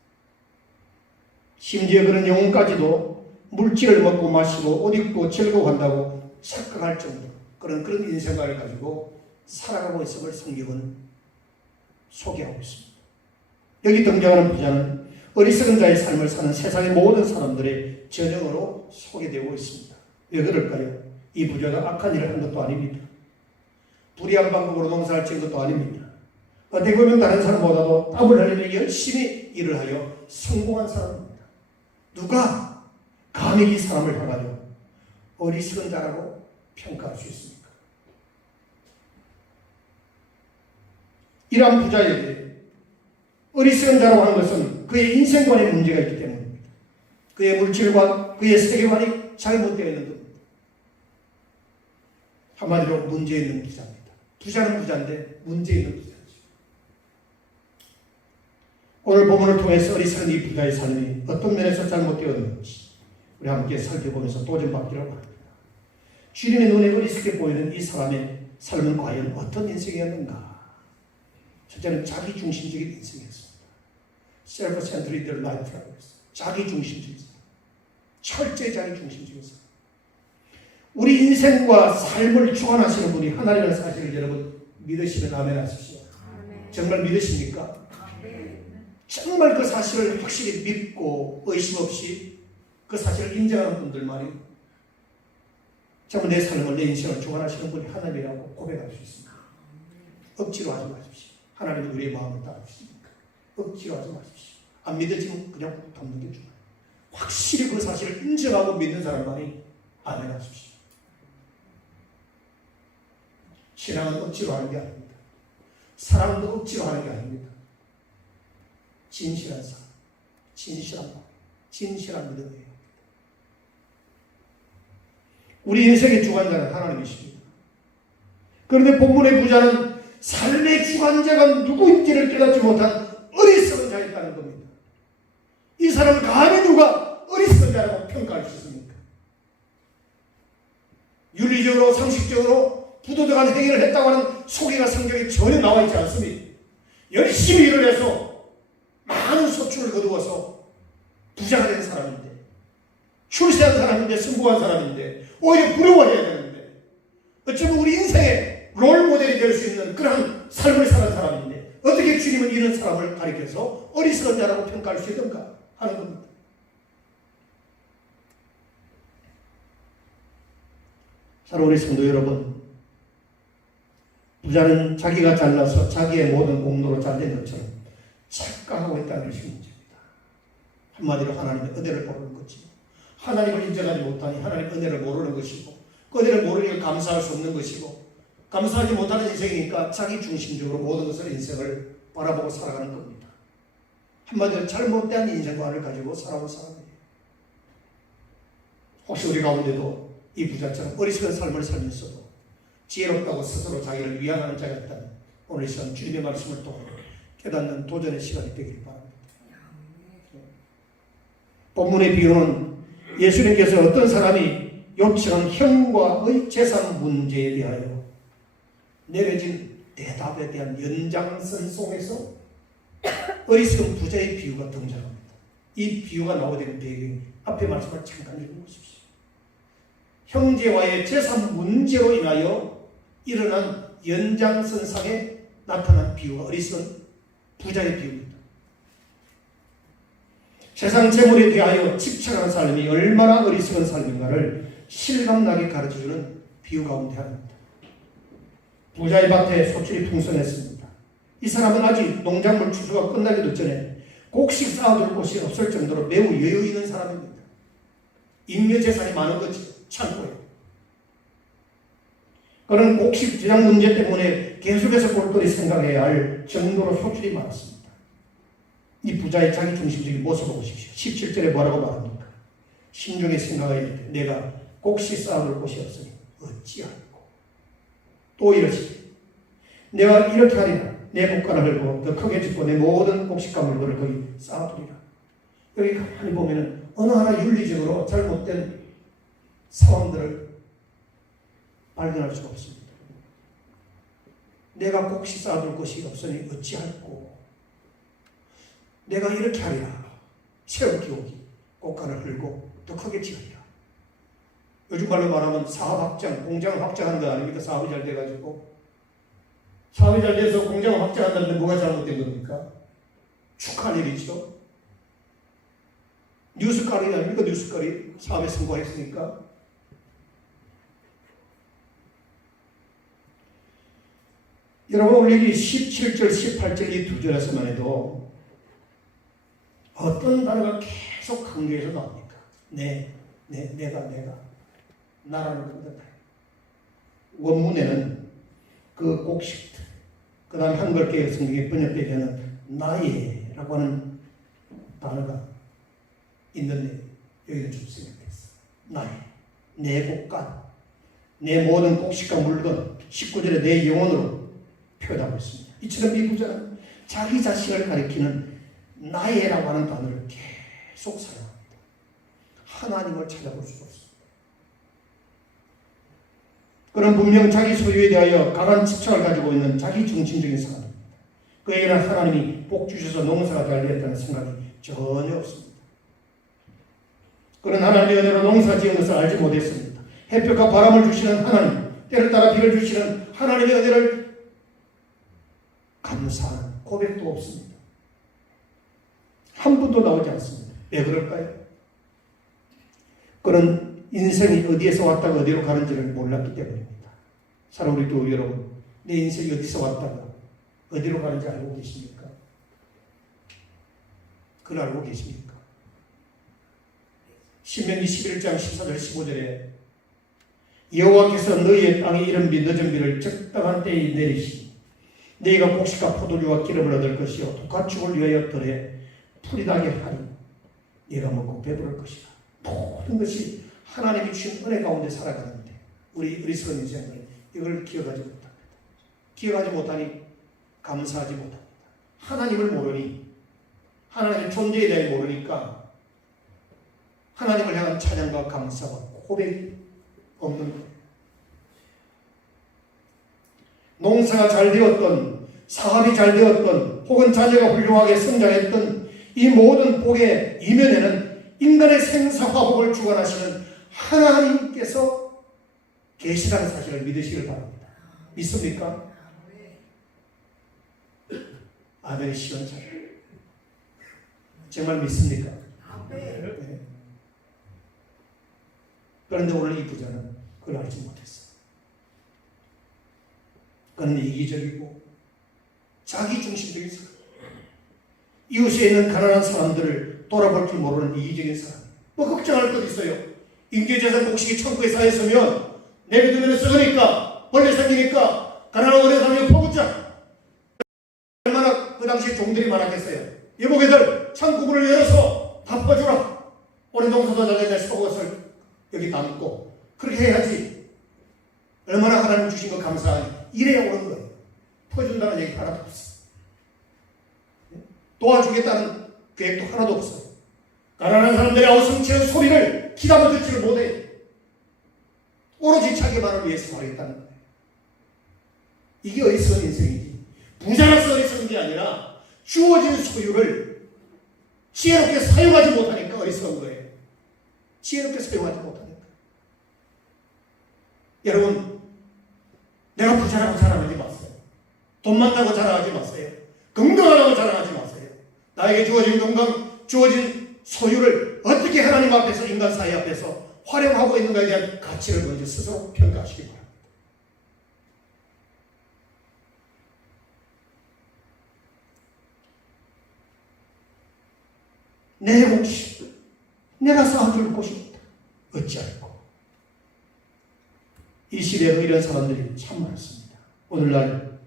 심지어 그런 영혼까지도 물질을 먹고 마시고 옷 입고 즐거워한다고 착각할 정도 그런 인생관을 가지고 살아가고 있음을 성경은 소개하고 있습니다. 여기 등장하는 부자는 어리석은 자의 삶을 사는 세상의 모든 사람들의 전형으로 소개되고 있습니다. 왜 그럴까요? 이 부자가 악한 일을 한 것도 아닙니다. 불의한 방법으로 농사를 지은 것도 아닙니다. 어떻게 보면 다른 사람보다도 땀을 흘리며 열심히 일을 하여 성공한 사람입니다. 누가 감히 이 사람을 향하여 어리석은 자라고 평가할 수 있습니까? 이러한 부자에게 어리석은 자라고 하는 것은 그의 인생관에 문제가 있기 때문입니다. 그의 물질관, 그의 세계관이 잘못되어 있는 겁니다. 한마디로 문제 있는 부자입니다. 부자는 부자인데 문제 있는 부자죠. 오늘 본문을 통해서 어리석은 이 부자의 삶이 어떤 면에서 잘못되었는지 우리 함께 살펴보면서 도전받기를 바랍니다. 주님의 눈에 어리석게 보이는 이 사람의 삶은 과연 어떤 인생이었는가? 첫째는 자기중심적인 인생이었습니다. Self-centered life라고 했어요. 자기중심적인 삶. 철저히 자기중심적인 삶. 우리 인생과 삶을 주관하시는 분이 하나님이라는 사실을 여러분 믿으시면 아멘 하십시오. 정말 믿으십니까? 정말 그 사실을 확실히 믿고 의심 없이 그 사실을 인정하는 분들만이 정말 내 삶을, 내 인생을 주관하시는 분이 하나님이라고 고백할 수 있습니다. 억지로 하지 마십시오. 하나님은 우리의 마음을 다 아시니까 억지로 하지 마십시오. 안 믿어지면 그냥 담는 게 좋아요. 확실히 그 사실을 인정하고 믿는 사람만이 아멘 하십시오. 신앙은 억지로 하는 게 아닙니다. 사랑도 억지로 하는 게 아닙니다. 진실한 사랑, 진실한 마음, 진실한 믿음이에요. 우리 인생의 주관자는 하나님이십니다. 그런데 본문의 부자는 삶의 주관자가 누구인지를 깨닫지 못한 어리석은 자였다는 겁니다. 이 사람을 감히 누가 어리석은 자라고 평가할 수 있습니까? 윤리적으로 상식적으로 부도덕한 행위를 했다고 하는 소개가 성경에 전혀 나와 있지 않습니다. 열심히 일을 해서 많은 소출을 거두어서 부자가 된 사람인데, 출세한 사람인데, 성공한 사람인데 오히려 부러워해야 되는데, 어쩌면 우리 인생의 롤모델이 될 수 있는 그런 삶을 사는 사람인데 어떻게 주님은 이런 사람을 가리켜서 어리석은 자라고 평가할 수 있는가 하는 겁니다. 사랑하는 우리 성도 여러분, 부자는 자기가 잘나서 자기의 모든 공로로 잘된 것처럼 착각하고 있다는 것이 문제입니다. 한마디로 하나님의 은혜를 모르는 거지. 하나님을 인정하지 못하니 하나님의 은혜를 모르는 것이고, 그 은혜를 모르니까 감사할 수 없는 것이고, 감사하지 못하는 인생이니까 자기 중심적으로 모든 것을 인생을 바라보고 살아가는 겁니다. 한마디로 잘못된 인생관을 가지고 살아온 사람이에요. 혹시 우리 가운데도 이 부자처럼 어리석은 삶을 살면서도 지혜롭다고 스스로 자기를 위안하는 자가 있다면 오늘 이 시간 주님의 말씀을 통해 깨닫는 도전의 시간이 되길 바랍니다. 본문의 비유는 예수님께서 어떤 사람이 요청한 형과의 재산 문제에 대하여 내려진 대답에 대한 연장선 속에서 어리석은 부자의 비유가 등장합니다. 이 비유가 나오게 된 배경이 앞에 말씀을 잠깐 읽어보십시오. 형제와의 재산 문제로 인하여 일어난 연장선상에 나타난 비유가 어리석은 부자의 비유입니다. 세상 재물에 대하여 집착하는 삶이 얼마나 어리석은 삶인가를 실감나게 가르쳐주는 비유 가운데 하나입니다. 부자의 밭에 소출이 풍성했습니다. 이 사람은 아직 농작물 추수가 끝나기도 전에 곡식 쌓아둘 곳이 없을 정도로 매우 여유 있는 사람입니다. 잉여재산이 많은 거죠. 창고에. 그는 곡식 저장 문제 때문에 계속해서 골똘히 생각해야 할 정도로 소출이 많았습니다. 이 부자의 자기중심적인 모습을 보십시오. 17절에 뭐라고 말합니까? 신중히 생각하여 내가 곡식 쌓아둘 곳이 없으니 어찌할꼬. 또 이러시되 내가 이렇게 하리라. 내 곡간을 헐고 더 크게 짓고 내 모든 곡식가물들을 거기 쌓아두리라. 여기 가만히 보면은 어느 하나 윤리적으로 잘못된 상황들을 발견할 수가 없습니다. 내가 곡식 쌓아둘 것이 없으니 어찌할꼬. 내가 이렇게 하리라. 새우 키우기, 곡간을 헐고 더 크게 지으리라. 요즘 말로 말하면 사업 확장, 공장 확장하는 거 아닙니까? 사업이 잘 돼가지고. 사업이 잘 돼서 공장을 확장한다는데 뭐가 잘못된 겁니까? 축하할 일이죠. 뉴스거리 아닙니까? 뉴스거리. 사업에 성공했으니까. 여러분, 오늘 여기 17절, 18절 이 두 절에서만 해도 어떤 단어가 계속 강조해서 나옵니까? 내가. 나라는 겁니다. 원문에는 그 곡식들, 그 다음 한글계 성경에 번역되기에는 나의라고 하는 단어가 있는데 여기는 좀 생략됐어. 나의, 내 곡간, 내 모든 곡식과 물건, 19절에 내 영혼으로 표현하고 있습니다. 이처럼 이 부자는 자기 자신을 가리키는 나의라고 하는 단어를 계속 사용합니다. 하나님을 찾아볼 수가 없습니다. 그는 분명 자기 소유에 대하여 강한 집착을 가지고 있는 자기 중심적인 사람입니다. 그에게는 하나님이 복 주셔서 농사가 잘 되었다는 생각이 전혀 없습니다. 그는 하나님의 은혜로 농사 지은 것을 알지 못했습니다. 햇볕과 바람을 주시는 하나님, 때를 따라 비를 주시는 하나님의 은혜를 감사하는 고백도 없습니다. 한 분도 나오지 않습니다. 왜 그럴까요? 그는 인생이 어디에서 왔다가 어디로 가는지를 몰랐기 때문입니다. 사랑 우리 또 여러분, 내 인생이 어디서 왔다가 어디로 가는지 알고 계십니까? 그걸 알고 계십니까? 신명기 11장 14절 15절에 여호와께서 너희의 땅에 이른 비 늦은 비를 적당한 때에 내리시니 너희가 곡식과 포도주와 기름을 얻을 것이요 독가축을 위하여 덜에 풀이 나게 하니 네가 먹고 배부를 것이다. 모든 것이 하나님이 주신 은혜 가운데 살아가는데 우리 어리석은 인생은 이걸 기억하지 못합니다. 기억하지 못하니 감사하지 못합니다. 하나님을 모르니 하나님의 존재에 대해 모르니까 하나님을 향한 찬양과 감사와 고백이 없는 거예요. 농사가 잘 되었던, 사업이 잘 되었던, 혹은 자녀가 훌륭하게 성장했던 이 모든 복의 이면에는 인간의 생사화복을 주관하시는 하나님께서 계시다는 사실을 믿으시길 바랍니다. 믿습니까? 아멘의 시원자. 정말 믿습니까? 네. 그런데 오늘 이 부자는 그걸 알지 못했어요. 그는 이기적이고 자기중심적인 사람, 이웃에 있는 가난한 사람들을 돌아볼 줄 모르는 이기적인 사람. 뭐 걱정할 것 있어요. 인계재산 곡식이 천국에 쌓였으면 내비두면 썩으니까 벌레 생기니까 가난한 어린 사람이 퍼붓자. 얼마나 그 당시에 종들이 많았겠어요. 여보게들 창구문을 열어서 다 퍼주라. 오늘 농사도 잘 됐네. 속옷을 여기 담고 그렇게 해야지. 얼마나 하나님 주신 거 감사하니. 이래야 오는 거예요. 퍼준다는 얘기 하나도 없어. 도와주겠다는 계획도 하나도 없어요. 가난한 사람들의 어성치는 소리를 귀담아 듣지를 못해요. 오로지 자기만을 위해서 하겠다는 거예요. 이게 어리석은 인생이지. 부자라서 어리석은 게 아니라 주어진 소유를 지혜롭게 사용하지 못하니까 어리석은 거예요. 지혜롭게 사용하지 못하니까. 여러분, 내가 부자라고 자랑하지 마세요. 돈 많다고 자랑하지 마세요. 건강하다고 자랑하지 마세요. 나에게 주어진 건강, 주어진 소유를 어떻게 하나님 앞에서, 인간 사회 앞에서 활용하고 있는가에 대한 가치를 먼저 스스로 평가하시기 바랍니다. 내 몫이 내가 쌓아둘 곳이 있다. 어찌할꼬. 이 시대에도 이런 사람들이 참 많습니다. 오늘날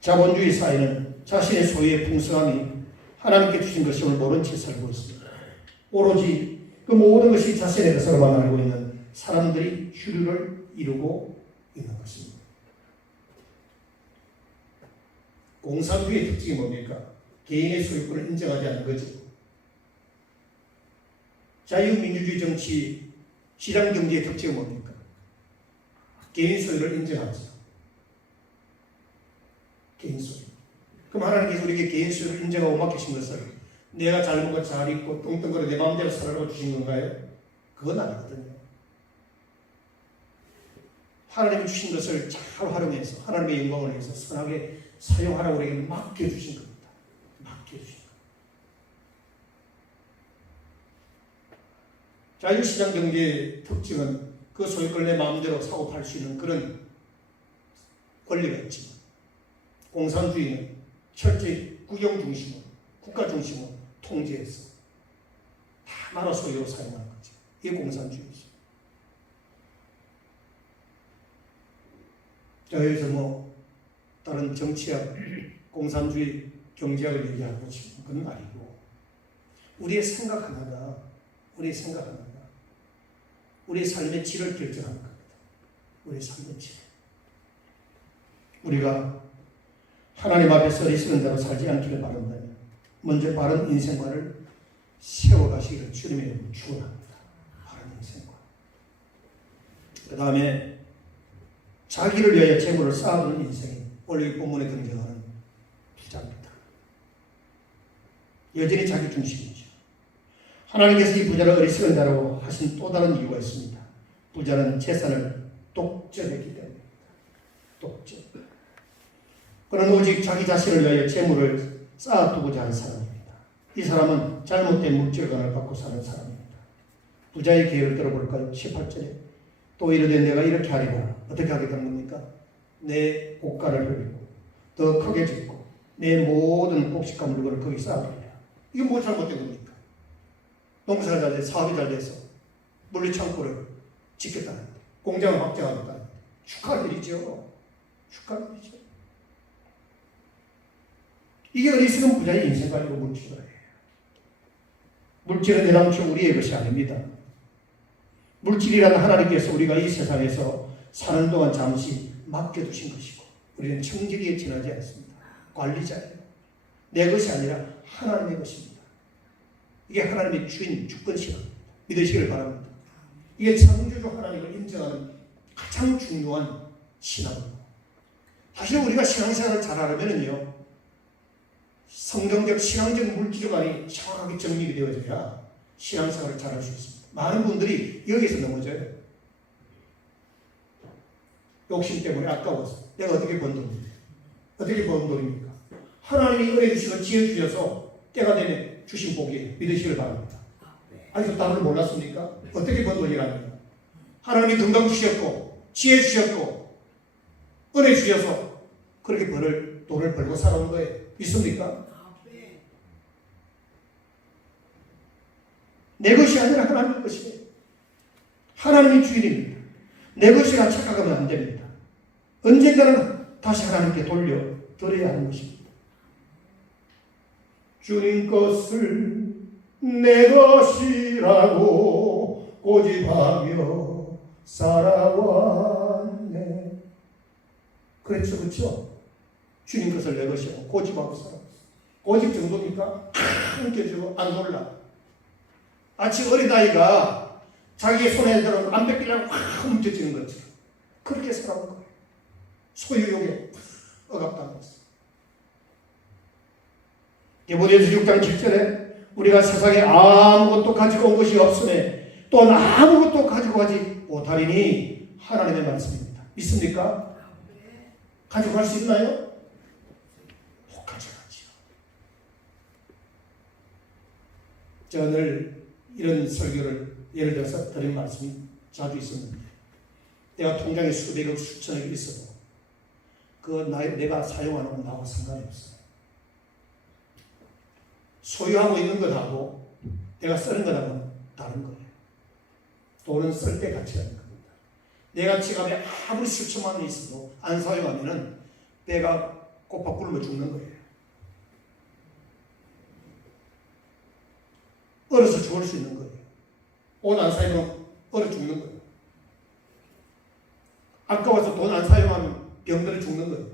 자본주의 사회는 자신의 소유의 풍성함이 하나님께 주신 것임을 모른 채 살고 있습니다. 오로지 그 모든 것이 자신의 것으로만 알고 있는 사람들이 주류를 이루고 있는 것입니다. 공산주의의 특징이 뭡니까? 개인의 소유권을 인정하지 않는 거죠. 자유민주주의 정치, 시장경제의 특징은 뭡니까? 개인 소유를 인정하죠. 개인 소유. 그럼 하나님께서 우리에게 개인 소유를 인정하고 맡기신 것을 내가 잘 먹고 잘 입고 뚱뚱거려 내 마음대로 살아라고 주신 건가요? 그건 아니거든요. 하나님이 주신 것을 잘 활용해서 하나님의 영광을 위해서 선하게 사용하라고 우리에게 맡겨주신 겁니다. 맡겨주신 겁니다. 자유시장 경제의 특징은 그 소유권을 내 마음대로 사고 팔 수 있는 그런 권리가 있지만 공산주의는 철저히 국영 중심으로, 국가 중심으로 통제해서 다 나라 소유로 사용하는 거죠. 이게 공산주의죠. 자, 여기서 뭐 다른 정치학, 공산주의 경제학을 얘기하고 싶은 건 아니고 우리의 생각 하나가 우리의 삶의 질을 결정하는 겁니다. 우리의 삶의 질. 우리가 하나님 앞에서 어리석은 자로 살지 않기를 바란다면 먼저 바른 인생관을 세워가시기를 주님의 이름으로 축원합니다. 바른 인생관. 그 다음에 자기를 위하여 재물을 쌓아두는 인생이 원래 이 본문에 등장하는 부자입니다. 여전히 자기 중심이죠. 하나님께서 이 부자를 어리석은 자로 하신 또 다른 이유가 있습니다. 부자는 재산을 독점했기 때문입니다. 독점. 그는 오직 자기 자신을 위하여 재물을 쌓아두고자 하는 사람입니다. 이 사람은 잘못된 물질관을 갖고 사는 사람입니다. 부자의 계획을 들어볼까요? 18절에 또 이르되 내가 이렇게 하리라. 어떻게 하게 된 겁니까? 내 옷가를 흘리고 더 크게 짓고 내 모든 곡식과 물건을 거기 쌓아두리라. 이게 뭐 잘못된 겁니까? 농사가 잘 돼서 사업이 잘 돼서 물류창고를 짓겠다는데 공장을 확장하겠다는데 축하할 일이죠. 축하할 일이죠. 이게 어리석은 부자의 인생관이고 물질이에요. 물질은 애당초 우리의 것이 아닙니다. 물질이란 하나님께서 우리가 이 세상에서 사는 동안 잠시 맡겨두신 것이고 우리는 청지기에 지나지 않습니다. 관리자예요. 내 것이 아니라 하나님의 것입니다. 이게 하나님의 주인, 주권시합니다. 믿으시길 바랍니다. 이게 창조주 하나님을 인정하는 가장 중요한 신앙입니다. 사실 우리가 신앙생활을 잘하려면요, 성경적, 신앙적 물질관이 정확하게 정립이 되어져야 신앙생활을 잘할 수 있습니다. 많은 분들이 여기서 넘어져요. 욕심 때문에 아까워서 내가 어떻게 번 돈입니까? 어떻게 번 돈입니까? 하나님이 은혜 주시고 지혜 주셔서 때가 되면 주신 복이에요. 믿으시길 바랍니다. 아직도 답을 몰랐습니까? 어떻게 번 돈이랍니까? 하나님이 건강 주셨고 지혜 주셨고 은혜 주셔서 그렇게 돈을 벌고 살아온 거예요. 믿습니까? 내 것이 아니라 하나님의 것이에요. 하나님이 주인입니다. 내 것이라 착각하면 안 됩니다. 언젠가는 다시 하나님께 돌려드려야 하는 것입니다. 주님 것을 내 것이라고 고집하며 살아왔네. 그렇죠, 그렇죠? 주님 것을 내 것이라고 고집하고 살아왔어. 고집 정도니까 안 껴주고 안 놀라. 마치 어린아이가 자기의 손에 들어 안 뺏기려고 확 훔쳐지는 것처럼 그렇게 살아온 거예요. 소유욕에 억압당한 것입니다. 디모데후서 6장 7절에 우리가 세상에 아무것도 가지고 온 것이 없으매 또한 아무것도 가지고 가지 못하리니 하나님의 말씀입니다. 믿습니까? 가지고 갈 수 있나요? 못 가져가죠. 저는 이런 설교를 예를 들어서 드린 말씀이 자주 있었는데 내가 통장에 수백억 수천억이 있어도 내가 사용하는 건 나하고 상관이 없어요. 소유하고 있는 것하고 내가 쓰는 것하고는 다른 거예요. 돈은 쓸 때 가치가 있는 겁니다. 내가 지갑에 아무리 수천만 원이 있어도 안 사용하면은 배가 꼬박 굶어 죽는 거예요. 얼어서 죽을 수 있는 거예요. 옷 안 사용하면 얼어 죽는 거예요. 아까워서 돈 안 사용하면 병들어 죽는 거예요.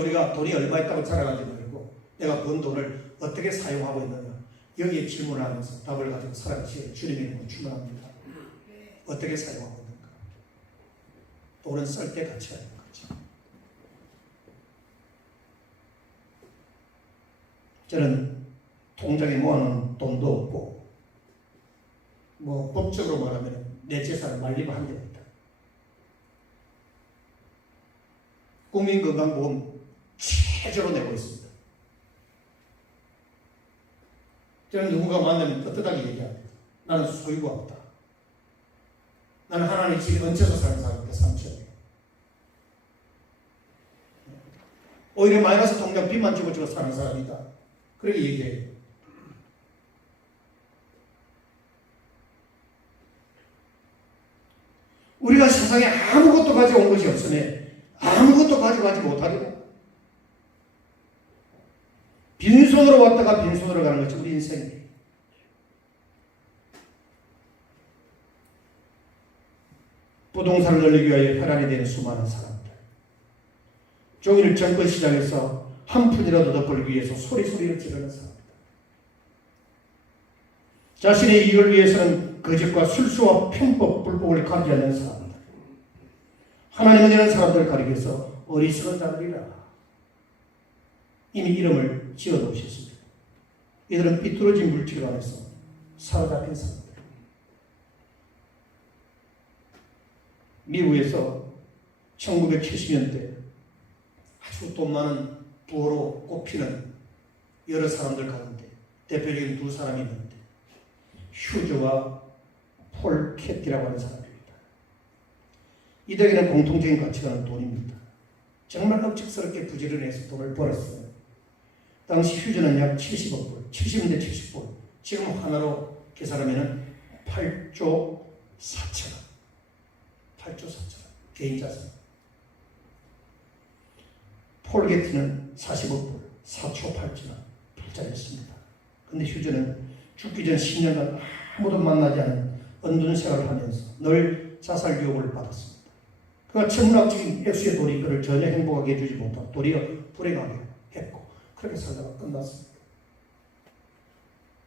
우리가 돈이 얼마 있다고 자랑하지 말고 내가 번 돈을 어떻게 사용하고 있느냐 여기에 질문을 하면서 답을 가지고 살아가시길 주님의 이름으로 축원합니다. 어떻게 사용하고 있는가? 돈은 쓸 때 가치가 있는 거죠. 저는 통장에 모아놓은 돈도 없고 법적으로 말하면 내 재산을 말리면 됩니다. 국민건강보험 최저로 내고 있습니다. 저는 누군가 만나면 떳떳하게 얘기합니다. 나는 소유가 없다. 나는 하나님 집에 얹혀서 사는 사람입니다. 삼천에. 오히려 마이너스 통장 빚만 주고 사는 사람이다. 그렇게 얘기해요. 우리가 세상에 아무것도 가지고 온 것이 없으면 아무것도 가져가지 못하리라. 빈손으로 왔다가 빈손으로 가는 것이 우리 인생이에요. 부동산을 늘리기 위하여 혈안이 되는 수많은 사람들, 종일 정권시장에서 한 푼이라도 더 벌기 위해서 소리를 지르는 사람들, 자신의 이익을 위해서는 거짓과 술수와 편법, 불법을 가리지 않는 사람들, 하나님은 이런 사람들을 가리기 위해서 어리석은 자들이라 이미 이름을 지어 놓으셨습니다. 이들은 삐뚤어진 물질 안에서 사로잡힌 사람들. 미국에서 1970년대 아주 돈 많은 부호로 꼽히는 여러 사람들 가운데 대표적인 두 사람이 있는데 휴즈와 폴 캣티라고 하는 사람입니다. 이들에게는 공통적인 가치가 돈입니다. 정말 억측스럽게 부지런해서 돈을 벌었어요. 당시 휴즈는 약 70억 불, 70인데 70불, 지금 하나로 계산하면 8조 4천원. 8조 4천원. 개인 자산. 폴 게티는 40억 불, 4조 8천원. 부자였습니다. 근데 휴즈는 죽기 전 10년간 아무도 만나지 않은 은둔 생활을 하면서 늘 자살 유혹을 받았습니다. 그가 천문학적인 액수의 돈이 그를 전혀 행복하게 해주지 못하고 도리어 불행하게 했고 그렇게 살다가 끝났습니다.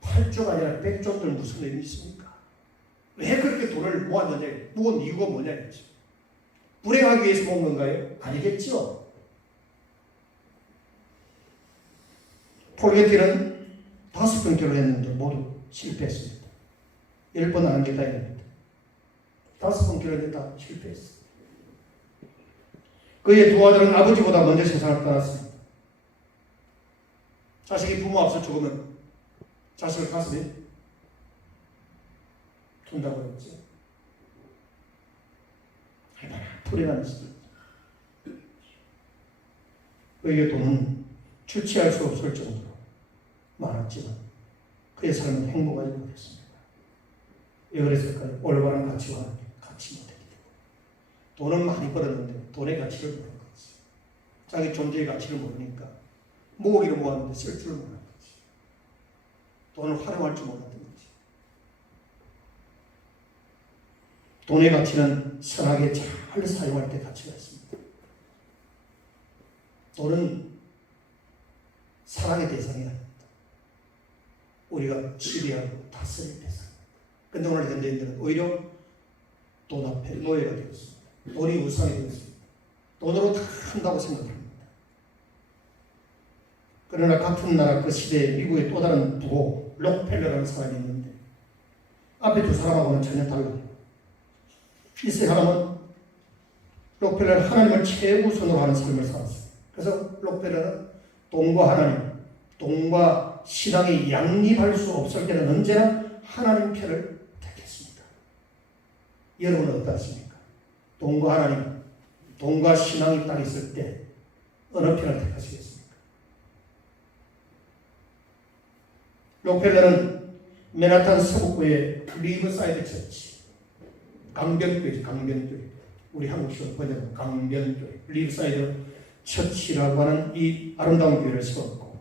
8조가 아니라 100조들 무슨 의미 있습니까? 왜 그렇게 돈을 모았느냐? 모은 이유가 뭐냐? 이거죠. 불행하기 위해서 모은 건가요? 아니겠죠. 폴 게티는 5번 결혼했는데 모두 실패했습니다. 10번 안 하는 게 다행입니다. 5번 결혼했는데 다 실패했습니다. 그의 두 아들은 아버지보다 먼저 세상을 떠났습니다. 자식이 부모 앞서 죽으면 자식을 가슴에 둔다고 했지. 얼마나 불행한 일입니다. 그의 돈은 주체할 수 없을 정도로 많았지만 그의 삶은 행복하지 못했습니다. 왜 그랬을까요? 올바른 가치와 같이 못했기 때문에. 돈은 많이 벌었는데 돈의 가치를 모르는 거지. 자기 존재의 가치를 모르니까 모으기를 모았는데 쓸 줄을 모르는 거지. 돈을 활용할 줄 몰랐던 거지. 돈의 가치는 선하게 잘 사용할 때 가치가 있습니다. 돈은 사랑의 대상이 아닙니다. 우리가 지배하고 다스릴 대상입니다. 근데 오늘 현대인들은 오히려 돈 앞에 노예가 되었습니다. 돈이 우상이 되었습니다. 돈으로 다 한다고 생각합니다. 그러나 같은 나라 그 시대에 미국의 또 다른 부호 록펠러라는 사람이 있는데 앞에 두 사람하고는 전혀 달라요. 이 사람은 록펠러는 하나님을 최우선으로 하는 삶을 살았어요. 그래서 록펠러는 돈과 하나님, 돈과 신앙이 양립할 수 없을 때는 언제나 하나님 편을 택했습니다. 여러분은 어떻습니까? 돈과 하나님, 돈과 신앙이 딱 있을 때 어느 편을 택하시겠습니까? 록펠러는 맨하탄 서북부의 리버사이드 처치, 강변교회, 강변교회. 우리 한국식으로 번역은 강변교회, 리버사이드 처치라고 하는 이 아름다운 교회를 세웠고,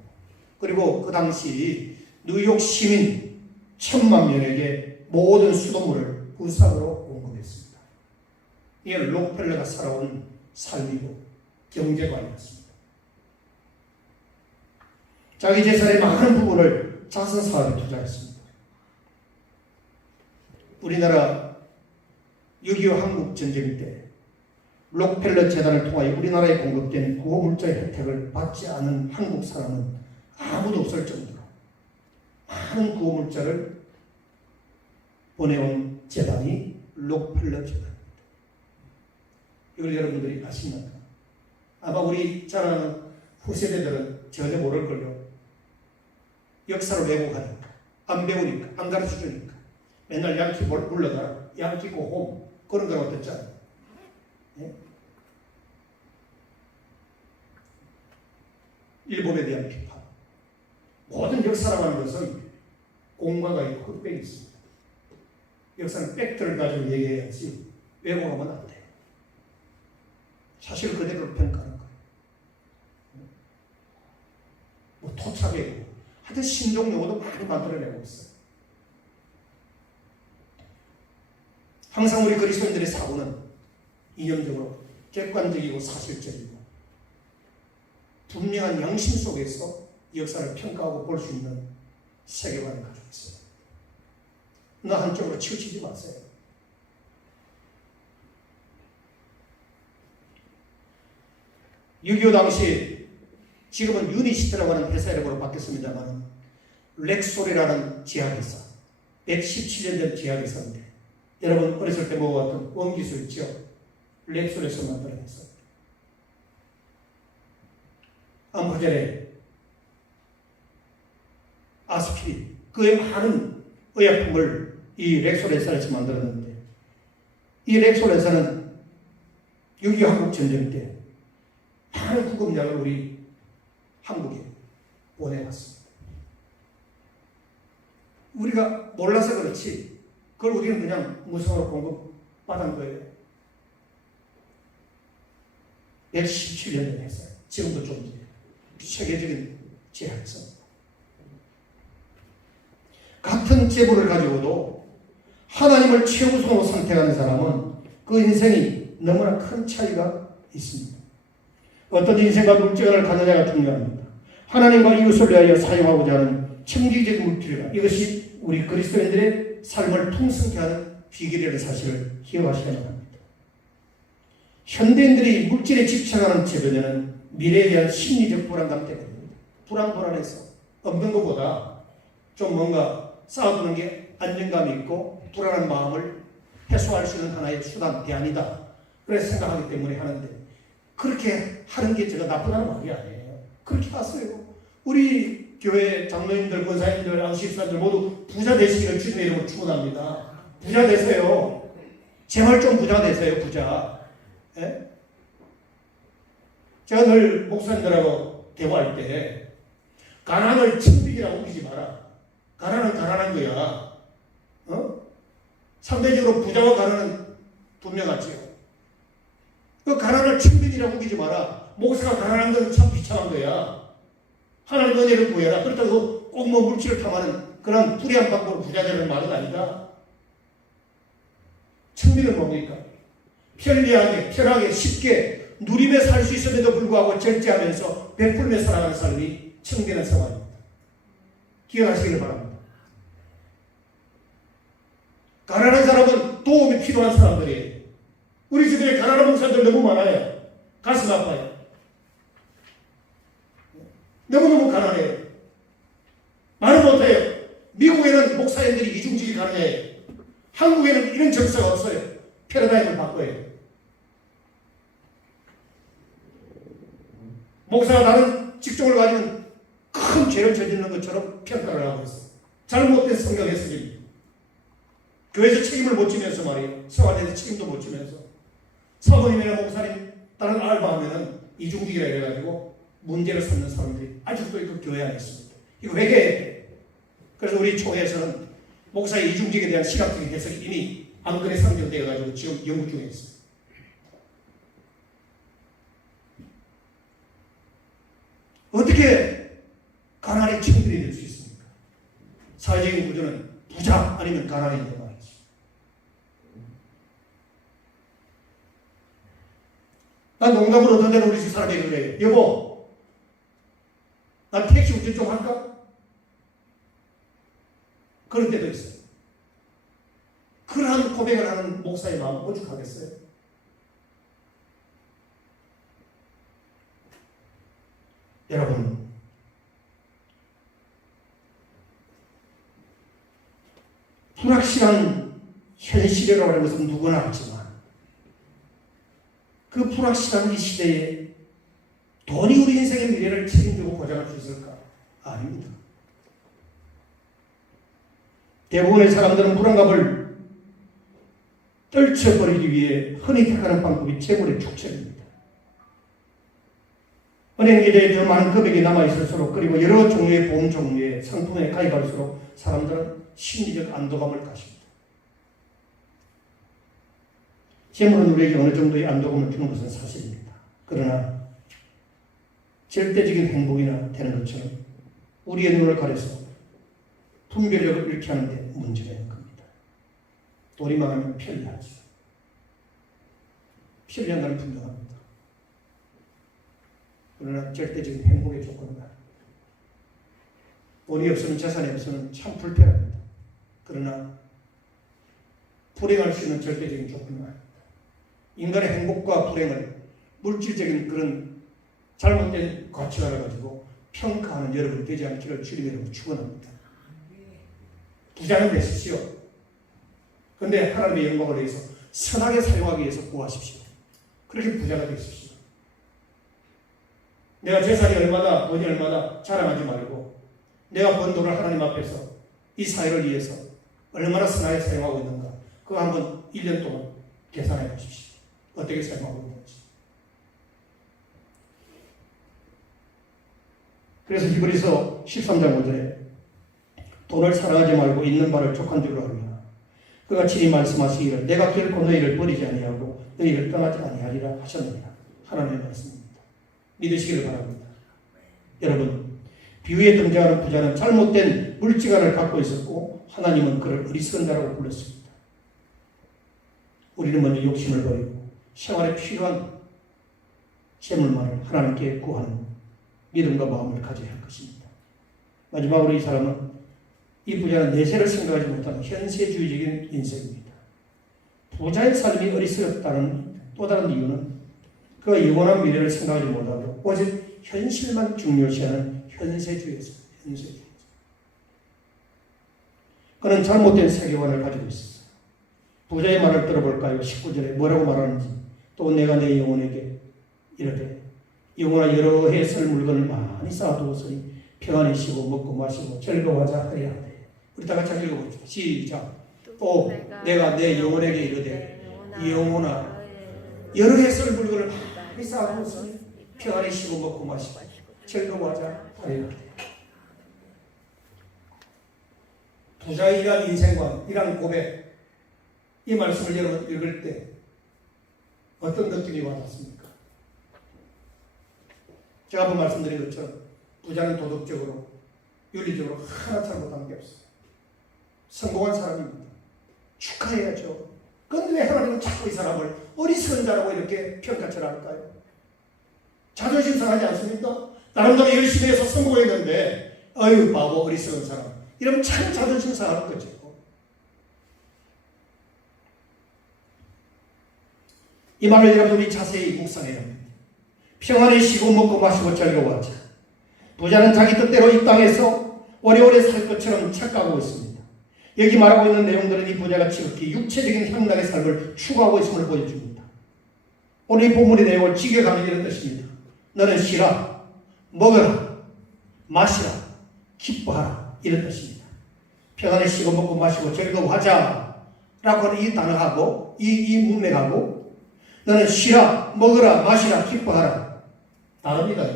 그리고 그 당시 뉴욕 시민 1,000만 명에게 모든 수돗물을 무상으로 공급했습니다. 이게 록펠러가 살아온 삶이고 경제관이었습니다. 자기 재산의 많은 부분을 자선 사업에 투자했습니다. 우리나라 6.25 한국전쟁 때 록펠러 재단을 통하여 우리나라에 공급된 구호물자의 혜택을 받지 않은 한국 사람은 아무도 없을 정도로 많은 구호물자를 보내온 재단이 록펠러 재단입니다. 이걸 여러분들이 아십니까? 아마 우리 자라는 후세대들은 전혀 모를걸요. 역사를 왜곡하니까, 안 배우니까, 안 가르쳐주니까 맨날 양키 불러가라, 양키 고홈 그런 거라고 듣잖아요. 예? 일본에 대한 비판. 모든 역사라고 하는 것은 공과가 있고 흑백이 있습니다. 역사는 팩트를 가지고 얘기해야지 왜곡하면 안 돼요. 사실 그대로 평가하는 거예요. 뭐 토착이고 하여튼 신종 용어도 많이 만들어내고 있어요. 항상 우리 그리스도인들의 사고는 이념적으로 객관적이고 사실적이고 분명한 양심 속에서 역사를 평가하고 볼 수 있는 세계관을 가지고 있어요. 어느 한쪽으로 치우치지 마세요. (6.25) 당시 지금은 유니시트라고 하는 회사 이름으로 바뀌었습니다만 렉솔이라는 제약회사, 117년 된 제약회사인데 여러분 어렸을 때 먹어봤던 원기술 있죠? 렉솔에서 만들어냈어요. 암호절에 아스피린, 그의 많은 의약품을 이 렉솔 회사에서 만들었는데 이 렉솔 회사는 6.25 한국전쟁 때 많은 구급약을 우리 한국에 보내왔습니다. 우리가 몰라서 그렇지 그걸 우리는 그냥 무상으로 공급받은 거예요. 117년 했어요. 지금도 좀 세계적인 제약회사입니다. 같은 재물을 가지고도 하나님을 최우선으로 선택하는 사람은 그 인생이 너무나 큰 차이가 있습니다. 어떤 인생과 물질을 갖느냐가 중요합니다. 하나님과 이웃을 위하여 사용하고자 하는 청지적인 물질이다. 이것이 우리 그리스도인들의 삶을 풍성케 하는 비결이라는 사실을 기억하셔야 합니다. 현대인들이 물질에 집착하는 최근에는 미래에 대한 심리적 불안감 때문입니다. 불안해서 없는 것보다 좀 뭔가 쌓아두는 게 안정감이 있고 불안한 마음을 해소할 수 있는 하나의 수단, 대안이다. 그래서 생각하기 때문에 하는데 그렇게 하는 게 제가 나쁘다는 말이 아니에요. 그렇게 하세요. 우리 교회 장로님들, 권사님들, 안식사님들 모두 부자 되시기를 주님의 이름으로 축원합니다. 부자 되세요. 제발 좀 부자 되세요. 부자. 예? 제가 늘 목사님들하고 대화할 때 가난을 천국이라고 우기지 마라. 가난은 가난한 거야. 상대적으로 부자와 가난은 분명하지요. 그 가난을 천국이라고 우기지 마라. 목사가 가난한 건 참 비참한 거야. 하나님 은혜를 구해라. 그렇다고 꼭 뭐 물질을 탐하는 그런 불의한 방법으로 부자 되는 말은 아니다. 천국은 뭡니까? 편리하게, 편하게, 쉽게 누리며 살 수 있음에도 불구하고 절제하면서 베풀며 살아가는 삶이 청대는 생활입니다. 기억하시길 바랍니다. 가난한 사람은 도움이 필요한 사람들이에요. 우리 주변에 가난한 목사들 너무 많아요. 가슴 아파요. 너무너무 가난해요. 말을 못해요. 미국에는 목사님들이 이중직이 가능해요. 한국에는 이런 정서가 없어요. 패러다임을 바꿔야 돼요. 목사가 다른 직종을 가지면 큰 죄를 저지르는 것처럼 평가를 하고 있어요. 잘못된 성경 해석입니다. 교회에서 책임을 못 지면서 말이에요. 생활에서 책임도 못 지면서 사모님이나 목사님 다른 알바하면은 이중직이라 이래가지고 문제를 삼는 사람들이 아직도 그 교회 안에 있습니다. 이거 회개해야 돼요. 그래서 우리 초회에서는 목사의 이중직에 대한 신학적인 해석이 이미 안건에 상정되어가지고 지금 연구 중에 있습니다. 어떻게 가난의 청들이 될 수 있습니까? 사회적인 구조는 부자 아니면 가난인데 말이죠. 난 농담으로 어떤 데는 우리 집 사람이 그래요. 여보, 난 택시 운전 좀 할까? 그런 때도 있어요. 그러한 고백을 하는 목사의 마음 오죽하겠어요? 여러분, 불확실한 현실이라고 하는 것은 누구나 알지만 그 불확실한 이 시대에 돈이 우리 인생의 미래를 책임지고 보장할 수 있을까? 아닙니다. 대부분의 사람들은 불안감을 떨쳐버리기 위해 흔히 택하는 방법이 재물의 축적입니다. 은행 계좌에 더 많은 금액이 남아있을수록 그리고 여러 종류의 보험 종류의 상품에 가입할수록 사람들은 심리적 안도감을 가집니다. 재물은 우리에게 어느 정도의 안도감을 주는 것은 사실입니다. 그러나 절대적인 행복이나 되는 것처럼 우리의 눈을 가려서 분별력을 잃게 하는 데 문제가 있는 겁니다. 돈이 많으면 편리하죠. 편리한 건 분명합니다. 그러나 절대적인 행복의 조건은 돈이 없으면 재산이 없으면 참 불편합니다. 그러나 불행할 수 있는 절대적인 조건은 아닙니다. 인간의 행복과 불행을 물질적인 그런 잘못된 가치관을 가지고 평가하는 여러분 되지 않기를 주님의 이름으로 축원합니다. 부자는 되십시오. 그런데 하나님의 영광을 위해서 선하게 사용하기 위해서 구하십시오. 그렇게 부자가 되십시오. 내가 재산이 얼마나 돈이 얼마나 자랑하지 말고 내가 번 돈을 하나님 앞에서 이 사회를 위해서 얼마나 선하게 사용하고 있는가 그거 한번 1년 동안 계산해 보십시오. 어떻게 사용하고 있는지. 그래서 히브리서 13장 5절에 돈을 사랑하지 말고 있는 바를 족한 줄로 알라. 그가 친히 말씀하시기를 내가 결코 너희를 버리지 아니하고 너희를 떠나지 아니하리라 하셨느니라. 하나님의 말씀입니다. 믿으시기를 바랍니다. 여러분, 비유에 등장하는 부자는 잘못된 물지간을 갖고 있었고 하나님은 그를 어리석은 자라고 불렀습니다. 우리는 먼저 욕심을 버리고 생활에 필요한 재물만을 하나님께 구하는 믿음과 마음을 가져야 할 것입니다. 마지막으로 이 사람은 이 부자는 내세를 생각하지 못하는 현세주의적인 인생입니다. 부자의 삶이 어리석었다는 또 다른 이유는 그가 영원한 미래를 생각하지 못하고 오직 현실만 중요시하는 현세주의였습니다. 현세주의. 그는 잘못된 세계관을 가지고 있었어요. 부자의 말을 들어볼까요? 19절에 뭐라고 말하는지. 또 내가 내 영혼에게 이르되 영혼아 여러 해 쓸 물건을 많이 쌓아두었으니 평안히 쉬고 먹고 마시고 즐거워하자 하리라 하되. 우리 다 같이 읽어봅시다. 시작. 또 내가 내 영혼에게 이르되 영혼아 여러 해 쓸 물건을 많이 쌓아두었으니 평안히 쉬고 먹고 마시고 즐거워하자 하리라. 부자의 이러한 인생관, 이러한 고백, 이 말씀을 여러분 읽을 때 어떤 느낌이 와닿습니까? 제가 한번 말씀드린 것처럼 부자는 도덕적으로, 윤리적으로 하나 잘못한 게 없어요. 성공한 사람입니다. 축하해야죠. 그런데 왜 하나님은 자꾸 이 사람을 어리석은 자라고 이렇게 평가처럼 할까요? 자존심 상하지 않습니까? 나름대로 열심히 해서 성공했는데 어휴 바보 어리석은 사람 이러면 참 자존심 상할 거죠. 이 말을 여러분이 자세히 묵상해야 합니다. 평안히 쉬고 먹고 마시고 즐거워하자. 부자는 자기 뜻대로 이 땅에서 오래오래 살 것처럼 착각하고 있습니다. 여기 말하고 있는 내용들은 이 부자가 지극히 육체적인 향락의 삶을 추구하고 있음을 보여줍니다. 오늘 이 본문의 내용을 직역하면 이런 뜻입니다. 너는 쉬라, 먹어라, 마시라, 기뻐하라 이런 뜻입니다. 평안히 쉬고 먹고 마시고 즐거워하자 라고 하는 이 단어하고 이 문맥하고 너는 쉬라, 먹으라, 마시라, 기뻐하라 다릅니다.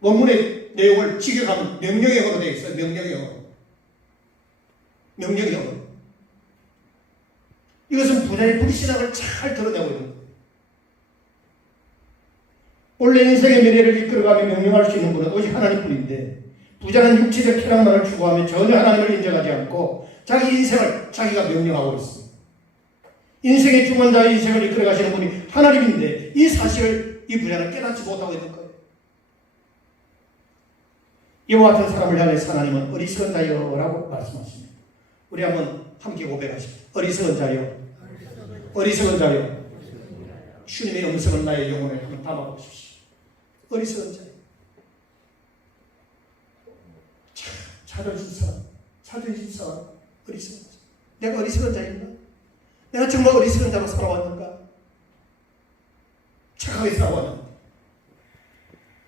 원문의 내용을 직역하면 명령형으로 되어 있어요. 명령형으로. 이것은 부자의 불신앙을 잘 드러내고 있는 거예요. 원래 인생의 미래를 이끌어가며 명령할 수 있는 분은 오직 하나님뿐인데 부자는 육체적 쾌락만을 추구하며 전혀 하나님을 인정하지 않고 자기 인생을 자기가 명령하고 있습니다. 인생의 중원자의 인생을 이끌어가시는 분이 하나님인데 이 사실을 이 부자는 깨닫지 못하고 있는 거예요. 이와 같은 사람을 향해서 하나님은 어리석은 자여 라고 말씀하십니다. 우리 한번 함께 고백하십시오. 어리석은 자여, 어리석은 자여. 주님의 음성을 나의 영혼에 한번 담아보십시오. 어리석은 자여. 자존심 사람, 어리석은 자. 내가 어리석은 자인가? 내가 정말 어리석은 자로 살아왔는가? 착하게 살아왔는가?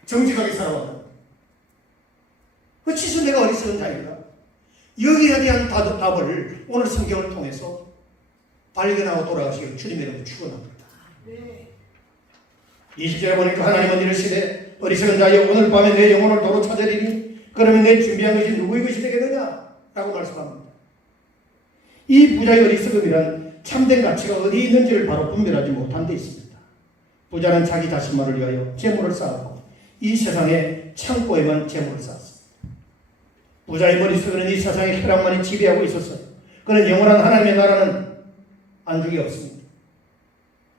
정직하게 살아왔는가? 그 지수 내가 어리석은 자인가? 여기에 대한 답을 오늘 성경을 통해서 발견하고 돌아가시길 주님의 이름으로 축원합니다. 20절에 보니까 하나님은 이르시되 어리석은 자여 오늘 밤에 내 영혼을 도로 찾으리니 그러면 내 준비한 것이 누구의 것이 되겠느냐? 라고 말씀합니다. 이 부자의 어리석음이란 참된 가치가 어디에 있는지를 바로 분별하지 못한 데 있습니다. 부자는 자기 자신만을 위하여 재물을 쌓았고 이 세상의 창고에만 재물을 쌓았습니다. 부자의 머릿속에는 이 세상의 쾌락만이 지배하고 있었어요. 그는 영원한 하나님의 나라는 안중이 없습니다.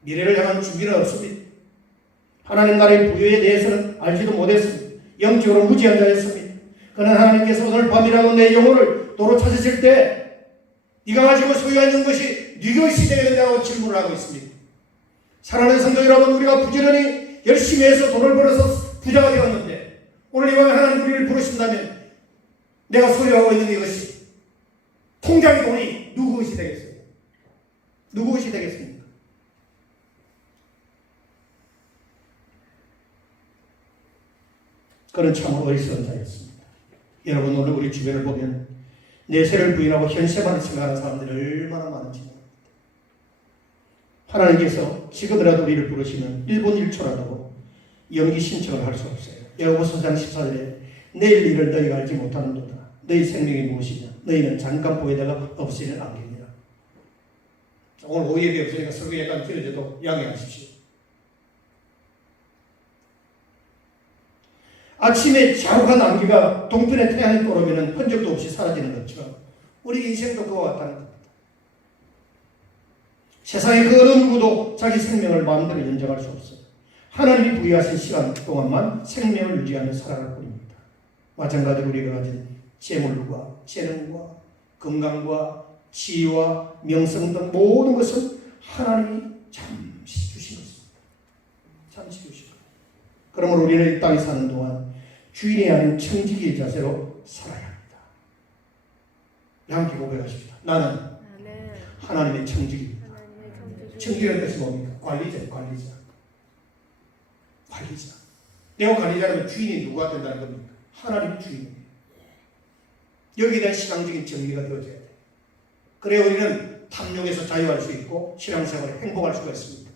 미래를 향한 준비는 없습니다. 하나님 나라의 부여에 대해서는 알지도 못했습니다. 영적으로 무지한 자였습니다. 그는 하나님께서 오늘 밤이라도 내 영혼을 도로 찾으실 때 네가 가지고 소유하는 것이 네 것이 되야 된다고 질문을 하고 있습니다. 사랑하는 성도 여러분, 우리가 부지런히 열심히 해서 돈을 벌어서 부자가 되었는데 오늘 이밤에 하나님 우리를 부르신다면 내가 소유하고 있는 이것이 통장 돈이 누구 것이 되겠어요? 누구 것이 되겠습니까? 그는 참으로 어리석은 자였습니다. 여러분, 오늘 우리 주변을 보면 내세를 부인하고 현세만을 생각하는 사람들이 얼마나 많은지 모릅니다. 하나님께서 지금이라도 우리를 부르시면 1분 1초라도 연기 신청을 할 수 없어요. 야고보서 4장 14절에 내일 일을 너희가 알지 못하는도다. 너희 생명이 무엇이냐? 너희는 잠깐 보이다가 없어지는 안개니라. 오늘 오일이 없으니까 설교 약간 길어져도 양해하십시오. 아침에 자욱한 안개가 동편에 태양이 떠오르면 흔적도 없이 사라지는 것처럼 우리 인생도 그와 같다는 겁니다. 세상의 그 어느 누구도 자기 생명을 마음대로 연장할 수 없어요. 하나님이 부여하신 시간 동안만 생명을 유지하며 살아갈 뿐입니다. 마찬가지로 우리가 가진 재물과 재능과 건강과 지위와 명성 등 모든 것은 하나님이 잠시 주신 것입니다. 잠시 주신 것. 그러므로 우리는 이 땅에 사는 동안 주인이 아닌 청지기의 자세로 살아야 합니다. 함께 고백하십니다. 나는 하나님의 청지기입니다. 청지기라는 뜻이 뭡니까? 관리자. 내가 관리자라면 주인이 누가 된다는 겁니까? 하나님 주인입니다. 여기에 대한 신앙적인 정리가 되어져야 돼요. 그래야 우리는 탐욕에서 자유할 수 있고 신앙생활에 행복할 수가 있습니다.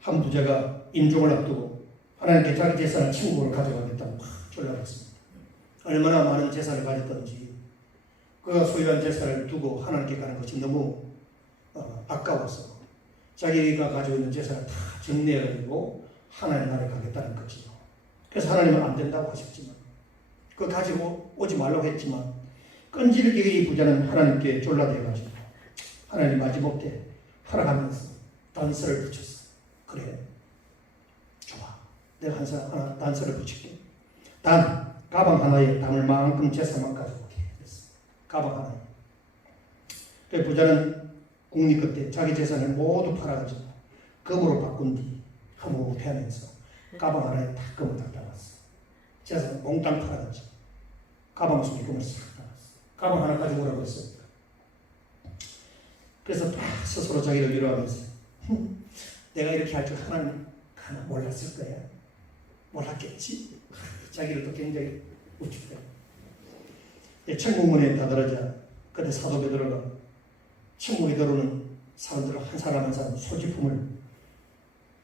한 부자가 임종을 앞두고 하나님께 자기 재산을 친구를 가져가겠다고 막 졸라봤습니다. 얼마나 많은 재산을 가졌던지 그가 소유한 재산을 두고 하나님께 가는 것이 너무 아까워서 자기가 가지고 있는 재산을 다 정리해가지고 하나님 나라에 가겠다는 거지요. 그래서 하나님은 안 된다고 하셨지만 그거 가지고 오지 말라고 했지만 끈질기게 이 부자는 하나님께 졸라대가지고 하나님 마지못해 하락하면서 단서를 붙였어. 그래, 좋아, 내가 하나 단서를 붙일게. 단 가방 하나에 담을 만큼 재산만 가져오게 됐어. 가방 하나에. 그 부자는 국리 끝에 자기 재산을 모두 팔아가지고 금으로 바꾼 뒤 흐뭇해하면서 가방 하나에 다 금을 다 담았어. 재산 몽땅 팔아가지고 가방 속에 금을 싹 담았어. 가방 하나 가지고 오라고 했습니다. 그래서 막 스스로 자기를 위로하면서 내가 이렇게 할 줄 하나님 하나 몰랐을 거야. 몰랐겠지. 자기를 또 굉장히 우쭐해. 천국문에 다다르자 그때 사도 베드로가 천국에 들어오는 사람들을 한 사람 한 사람 소지품을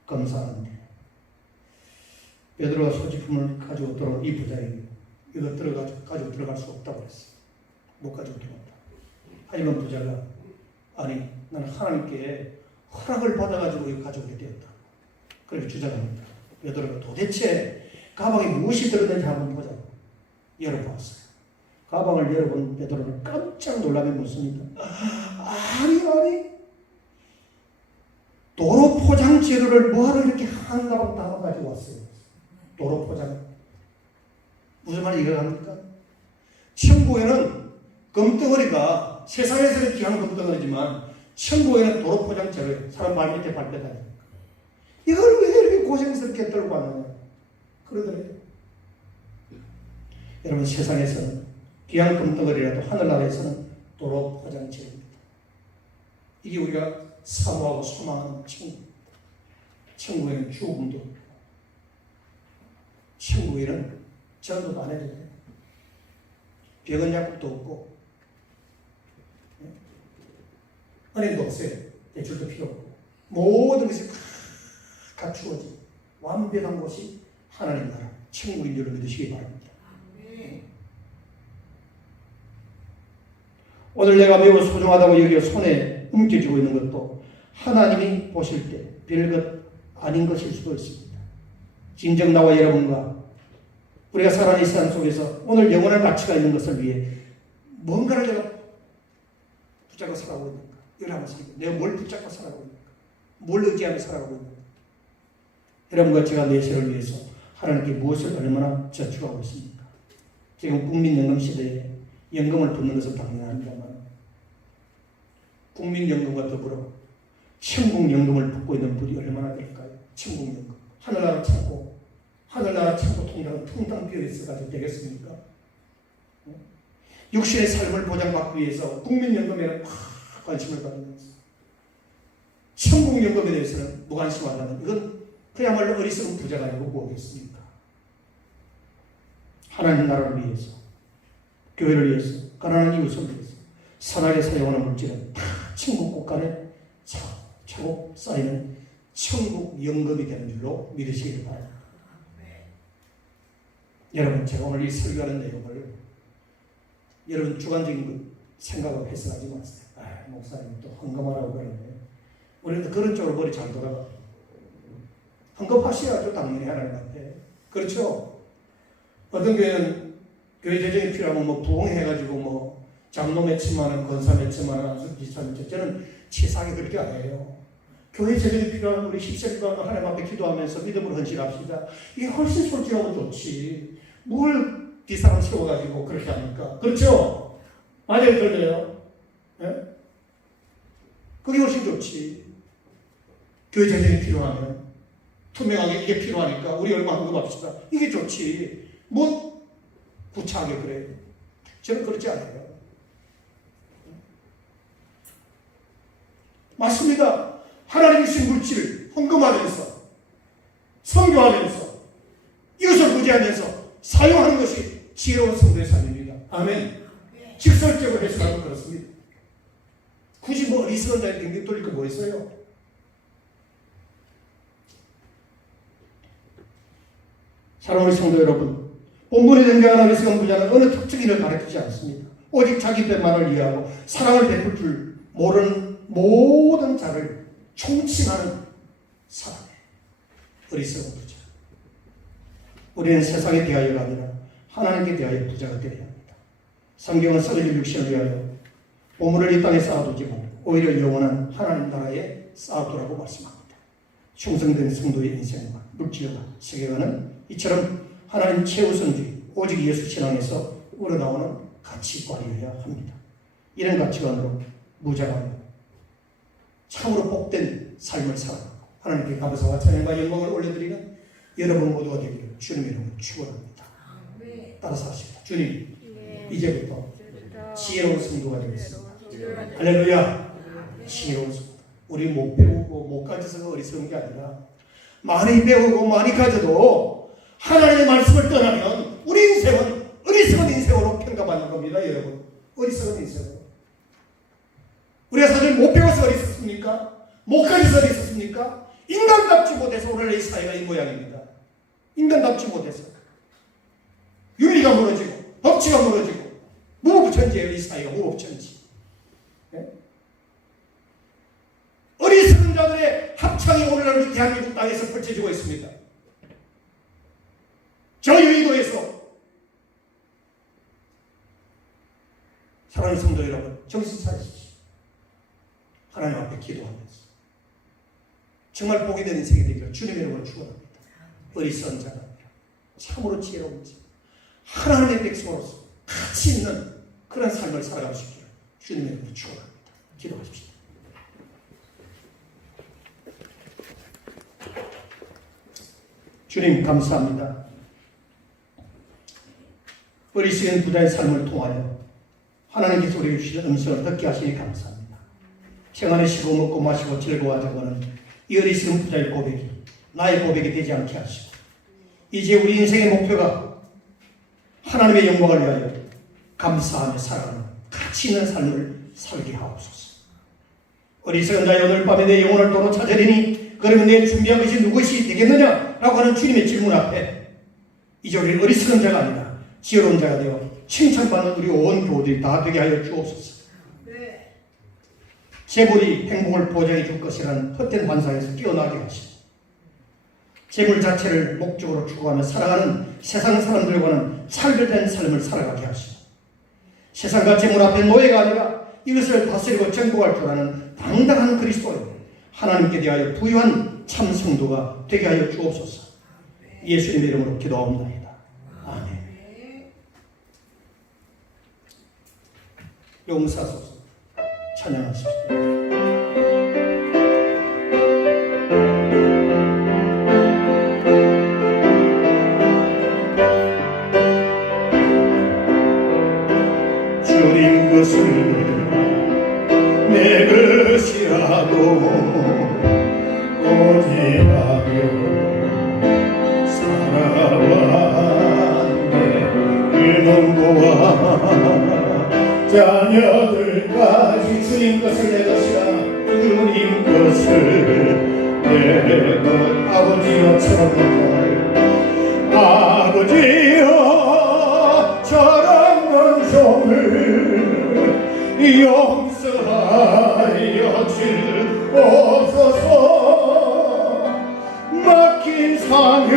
검사하는데 베드로가 소지품을 가지고 들어온 이 부자에게 이거 가지고 들어갈 수 없다고 그랬어요. 못 가지고 들어온다. 하지만 부자가 아니 나는 하나님께 허락을 받아가지고 이거 가져오게 되었다. 그렇게 주장합니다. 베드로가 도대체 가방에 무엇이 들었는지 한번 보자고 열어보았어요. 가방을 열어본 베드로는 깜짝 놀라며 묻습니다. 아니 도로 포장 재료를 뭐하러 이렇게 한 가방 담아가지고 왔어요. 도로 포장 무슨 말이 이해갑니까? 천국에는 금덩어리가 세상에서는 귀한 금덩어리지만 천국에는 도로 포장 재료예요. 사람 발 밑에 밟혀다니까 이걸 왜 이렇게 고생스럽게 들고 왔느냐 그러더래요. 여러분 세상에서는 귀한 금덩어리라도 하늘나라에서는 도로 포장 재료입니다. 이게 우리가 사모하고 소망하는 천국. 천국에는 죽음도 없고 천국에는 전도도 안 해도 돼요. 병원 약국도 없고 은행도 없어요. 대출도 필요 없고 모든 것이 다 갖추어진 완벽한 곳이 하나님 나라 천국인 줄 믿으시기 바랍니다. 오늘 내가 매우 소중하다고 여겨 손에 움켜쥐고 있는 것도 하나님이 보실 때 별것 아닌 것일 수도 있습니다. 진정 나와 여러분과 우리가 살아가는 이 세상 속에서 오늘 영원한 가치가 있는 것을 위해 뭔가를 내가 붙잡고 살아가고 있는가? 이걸 한번 생각해. 내가 뭘 붙잡고 살아가고 있는가? 뭘 의지하며 살아가고 있는가? 여러분과 제가 내 세를 위해서 하나님께 무엇을 얼마나 저축하고 있습니까? 지금 국민연금 시대에 연금을 붙는 것은 당연합니다만 국민연금과 더불어 천국연금을 붙고 있는 분이 얼마나 될까요? 천국연금. 하늘나라 참고 통장은 텅텅 비어 있어가지고 되겠습니까? 육신의 삶을 보장받기 위해서 국민연금에는 관심을 가지면서 천국연금에 대해서는 무관심하다면 이건 그야말로 어리석은 부자가 아니고 뭐겠습니까? 하나님 나라를 위해서, 교회를 위해서, 가난한 이웃을 위해서 선하게 사용하는 물질은 다 천국 곳간에 차곡차곡 쌓이는 천국 연금이 되는 줄로 믿으시길 바랍니다. 여러분, 제가 오늘 이 설교하는 내용을 여러분 주관적인 생각을 해석하지 마세요. 목사님 또 헌금하라고 그러네. 우리는 그런 쪽으로 머리 잘 돌아가. 헌금하셔야죠, 당연히 하나님한테. 그렇죠? 어떤 교회는 교회 재정이 필요하면 뭐 부흥해가지고 뭐 장로 몇천만 원, 권사 몇천만 원, 기사 몇천. 저는 치사하게 그렇게 안 해요. 교회 재정이 필요한 우리 십세기가 하나님 앞에 기도하면서 믿음으로 헌신합시다. 이게 훨씬 솔직하고 좋지. 뭘 비싼 세워가지고 그렇게 합니까? 그렇죠? 맞아요, 그래요? 예? 그게 훨씬 좋지. 교회 재정이 필요하면 투명하게 이게 필요하니까 우리 얼마 헌금합시다. 이게 좋지. 뭐 구차하게 그래요. 저는 그렇지 않아요. 맞습니다. 하나님이 주신 물질을 헌금하면서 선교하면서 이것을 구제하면서 사용하는 것이 지혜로운 성도의 삶입니다. 아멘. 직설적으로 해석하면 그렇습니다. 굳이 뭐 어리석은 자에 댕댕 돌릴 거 뭐 있어요? 사랑하는 성도 여러분, 본문에 등장하는 어리석은 부자는 어느 특정 일을 가르치지 않습니다. 오직 자기 배만을 이해하고 사랑을 베풀 줄 모르는 모든 자를 총칭하는 사람이에요. 어리석은 부자. 우리는 세상에 대하여가 아니라 하나님께 대하여 부자가 되어야 합니다. 성경은 썩어질 육신을 위하여 보물을 이 땅에 쌓아두지 말고 오히려 영원한 하나님 나라에 쌓아두라고 말씀합니다. 충성된 성도의 인생과 물질과 세계관은 이처럼 하나님 최우선주의 오직 예수 신앙에서 우러나오는 가치관이어야 합니다. 이런 가치관으로 무자가 참으로 복된 삶을 살아가고 하나님께 감사와 찬양과 영광을 올려드리는 여러분 모두가 되기를 주님의 이름으로 축원합니다. 따라서 하십니다. 주님, 이제부터 지혜로운 성도가 되겠습니다. 할렐루야. 지혜로운 성도. 우리 못 배우고 못 가져서 어리석은 게 아니라 많이 배우고 많이 가져도 하나님의 말씀을 떠나면 우리 인생은 어리석은 인생으로 평가받는 겁니다. 여러분, 어리석은 인생으로. 우리가 사실 못 배워서 어리석습니까? 못 가져서 어리석습니까? 인간답지 못해서 오늘 이 사회가 이 모양입니다. 인간답지 못해서 윤리가 무너지고 법치가 무너지고 무법천지예요. 이 사회가 무법천지. 네? 어리석은 자들의 합창이 오늘날 우리 대한민국 땅에서 펼쳐지고 있습니다. 저 여의도에서 사랑하는 성도 여러분, 정신 차리십시오. 하나님 앞에 기도하면서 정말 복이 되는 인생이 되기를 주님의 이름으로 축원합니다. 어리석은 자가 아니라 참으로 지혜로운 자, 하나님의 백성으로서 가치 있는 그런 삶을 살아가시기를 주님의 이름으로 축원합니다. 기도하십시오. 주님 감사합니다. 어리석은 부자의 삶을 통하여 하나님께서 우리에게 주신 음성을 듣게 하시니 감사합니다. 평안히 쉬고 먹고 마시고 즐거워하자고는 이 어리석은 부자의 고백이 나의 고백이 되지 않게 하시고 이제 우리 인생의 목표가 하나님의 영광을 위하여 감사하며 살아가는 가치 있는 삶을 살게 하옵소서. 어리석은 자의 오늘 밤에 내 영혼을 도로 찾으리니 그러면 내 준비한 것이 무엇이 되겠느냐? 라고 하는 주님의 질문 앞에 이제 우리 어리석은 자가 아니라 지혜로운 자가 되어 칭찬받는 우리 온 교우들이 다 되게 하여 주옵소서. 재물이 행복을 보장해 줄 것이라는 헛된 환상에서 깨어나게 하시고 재물 자체를 목적으로 추구하며 살아가는 세상 사람들과는 차별된 삶을 살아가게 하시고 세상과 재물 앞에 노예가 아니라 이것을 다스리고 정복할 줄 아는 당당한 그리스도인 하나님께 대하여 부유한 참 성도가 되게 하여 주옵소서. 예수님의 이름으로 기도하옵나이다. 아멘. 용사소서. 찬양하십시오. 주님 것을 내 것이라고 고집하며 살아왔네. 그놈과 자녀들까지 주님 것을 내 것이라. 주님 것을 내 것. 아버지여 저런 아버지여 저런 종을 용서하여 주옵소서. 맡긴 사명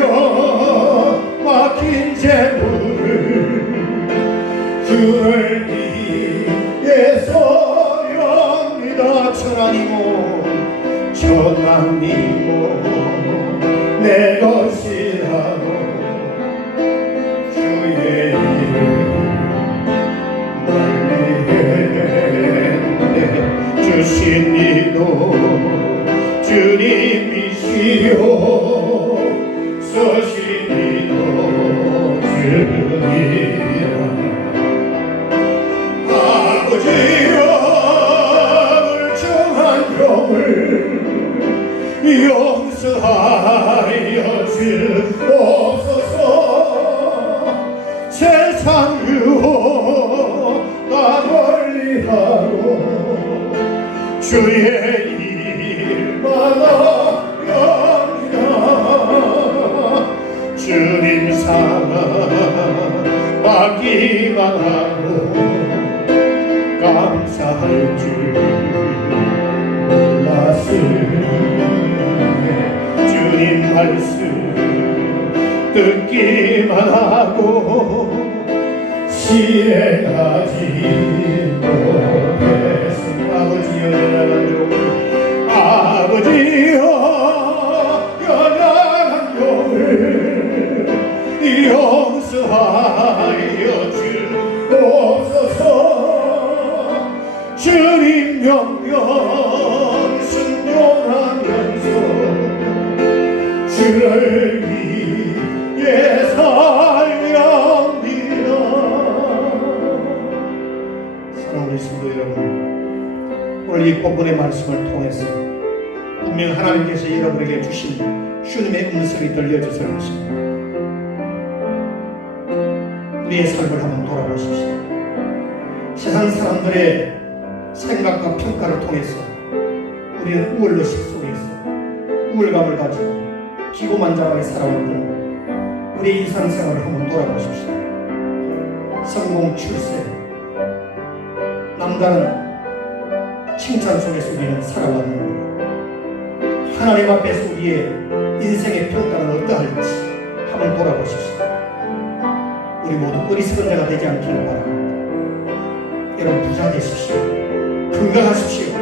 맡긴 재물을 주를 위해서 렵니다. 천하님은 내 것이라고 주의 이름 주신 이도 주님이시요 서신 이도 주님이라. 아버지여 멀쩡한 병을 용서하여 주옵소서. 세상 유혹 다 멀리하고 주의 일만 하렵니다. 주님 사랑 받기만 하고 감사할 줄 몰랐으네. 주님 말씀 듣기만 하고 시행하지 못했습니다. 아버지여 연약한 종을 아버지여 연약한 종을 용서하여 주옵소서. 주님 명령 순종하면서 주를 위해 살렵니다. 사랑하는 성도 여러분, 오늘 이 본문의 말씀을 통해서 분명 하나님께서 여러분에게 주신 주님의 음성이 들려져서 것입니다. 우리의 삶을 한번 돌아보십시오. 세상 사람들의 생각과 평가를 통해서 우리는 우월의식 속에서 우월감을 가지고 기고만장하게 살아왔던 우리의 일상생활을 한번 돌아보십시오. 성공, 출세, 남다른 칭찬 속에서 우리는 살아왔는데 하나님 앞에서 우리의 인생의 평가는 어떠할지 한번 돌아보십시오. 우리 모두 어리석은 자가 되지 않기를 바랍니다. 여러분 부자 되십시오. 건강하십시오.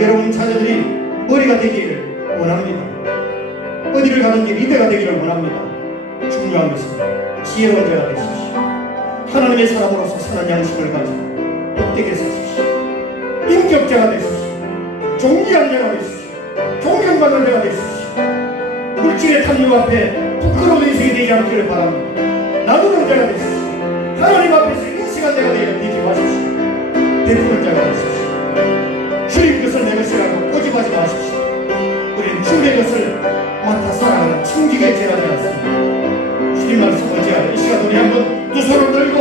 여러분 자녀들이 머리가 되기를 원합니다. 어디를 가든지 리더가 되기를 원합니다. 중요한 것은 지혜로운 자가 되십시오. 하나님의 사람으로서 선한 양심을 가지고 복되게 사십시오. 인격자가 되십시오. 존귀한 자가 되십시오. 존경받는 자가 되십시오. 물질의 탐욕 앞에 부끄러운 인생이 되지 않기를 바랍니다. 나누는 자가 되십시오. 하나님 앞에서 인식한 자가 되지 마십시오. 베푸는 자가 되십시오. 주님 것을 내 것이라고 꼬집하지 마십시오. 우리는 주의 것을 맡아 살아가는 충직에 지나지 않습니다. 주님 말씀 어지하여 이 시간 우리 한번 두 손을 들고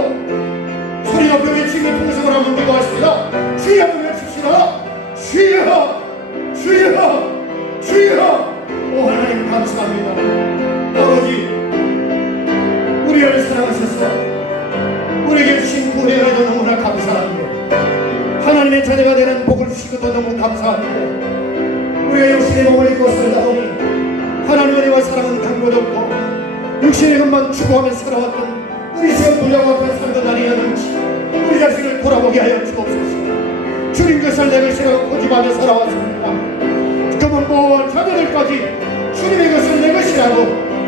소리 높여 외치는 풍성을 한번 기도하십니다. 주여 한번 외칩시다. 주여 주여 주여. 오 하나님 감사합니다. 아버지 우리를 사랑하셔서 우리에게 주신 구원에도 너무나 감사합니다. 하나님의 자녀가 되는 복을 주시고도 너무 감사합니다. 우리가 육신의 몸을 입고 살다 보니 하나님 은혜와 사랑은 강도 없고 육신의 것만 추구하며 살아왔던 어리석은 분야와 같은 살던 날이었는지 우리 자신을 돌아보게 하여 주옵소서. 주님 것을 내 것이라고 고집하며 살아왔습니다. 그만 모아 자녀들까지 주님의 것을 내 것이라고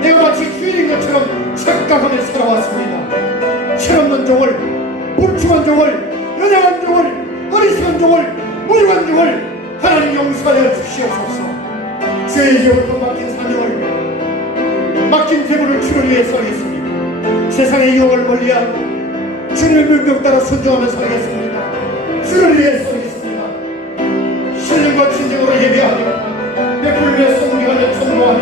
내가 마치 주인인 것처럼 착각하며 살아왔습니다. 철없는 종을, 불충한 종을, 연약한 종을 무관중을 하나님 용서하여 주시옵소서. 죄의 지옥으로 맡긴 사명을, 맡긴 대물을 주를 위해 살겠습니다. 세상의 유혹을 멀리하고 주님의 명령 따라 순종하며 살겠습니다. 주를 위해 살겠습니다. 신령과 진정으로 예배하며 베풀며 성경하며 청구하며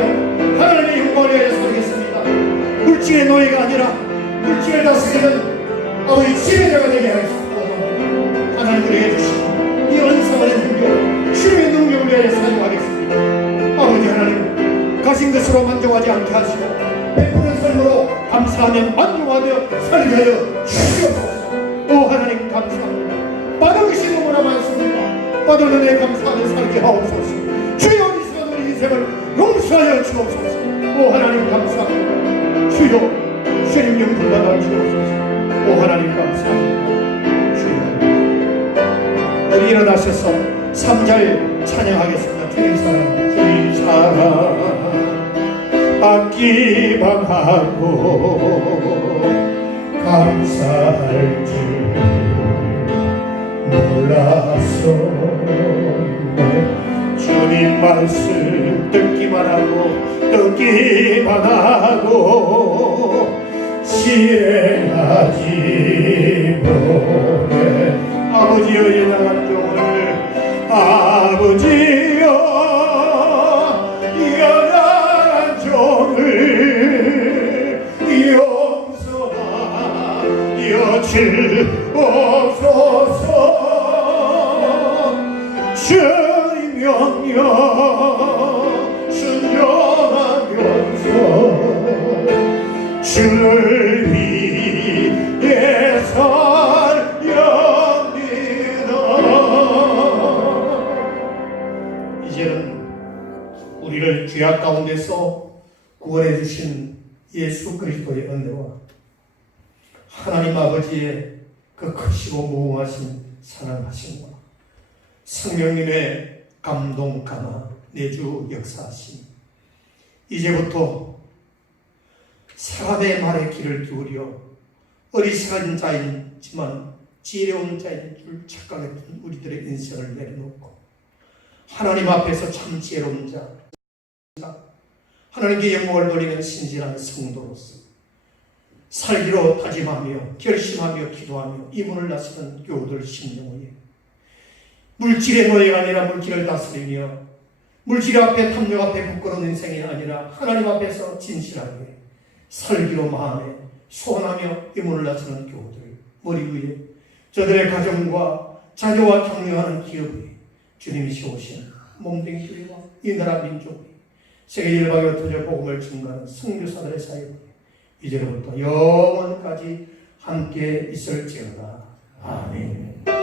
하나님의 영광을 위하여 살겠습니다. 물질의 노예가 아니라 물질을 다스리는 아버지 지배자가 되게 하겠습니다. 하나님 우리에게 주신 이 은사만의 능력, 주님의 능력을 위하여 사용하겠습니다. 아버지 하나님, 가진 것으로 만족하지 않게 하시고 베푸는 삶으로 감사하며 만족하며 살게 하여 주시옵소서. 오 하나님 감사합니다. 받은 것이 너무나 많습니다. 받은 은혜에 감사하며 살게 하옵소서. 주여 이 시간 우리 인생을 용서하여 주옵소서. 오 하나님 감사합니다. 주여 주님 영광 받아 주옵소서. 오 하나님 감사합니다. 우리 일어나셔서 3절 찬양하겠습니다. 주님 사랑, 주님 사랑 받기만 하고 감사할 줄 몰랐어. 주님 말씀 듣기만 하고 실행하지 못해. 아버지여 연약한 종을 아버지여 연약한 종을 용서하여 주옵소서. 주님 명령 순종하면서 주를 위해 살렵니다. 이제는 우리를 죄악 가운데서 구원해 주신 예수 그리스도의 은혜와 하나님 아버지의 그 크시고 무궁하신 사랑하심과 성령님의 감동 감화 내주 역사하심, 이제부터 사람의 말에 귀를 기울여 어리석은 자이지만 지혜로운 자인 줄 착각했던 우리들의 인생을 내려놓고 하나님 앞에서 참 지혜로운 자, 하나님께 영광을 돌리는 신실한 성도로서 살기로 다짐하며 결심하며 기도하며 이문을 나서는 교우들 심령을 물질의 노예가 아니라 물질을 다스리며 물질 앞에 탐욕 앞에 부끄러운 인생이 아니라 하나님 앞에서 진실하게 살기로 마음에 소원하며 이문을 나서는 교우들 머리 위에 저들의 가정과 자녀와 격려하는 기업에 주님이 세우신 몸된 교회와 이 나라 민족이 세계 일방에 터져 복음을 증거하는 선교사들의 사역에 이제부터 영원까지 함께 있을지어다. 아멘.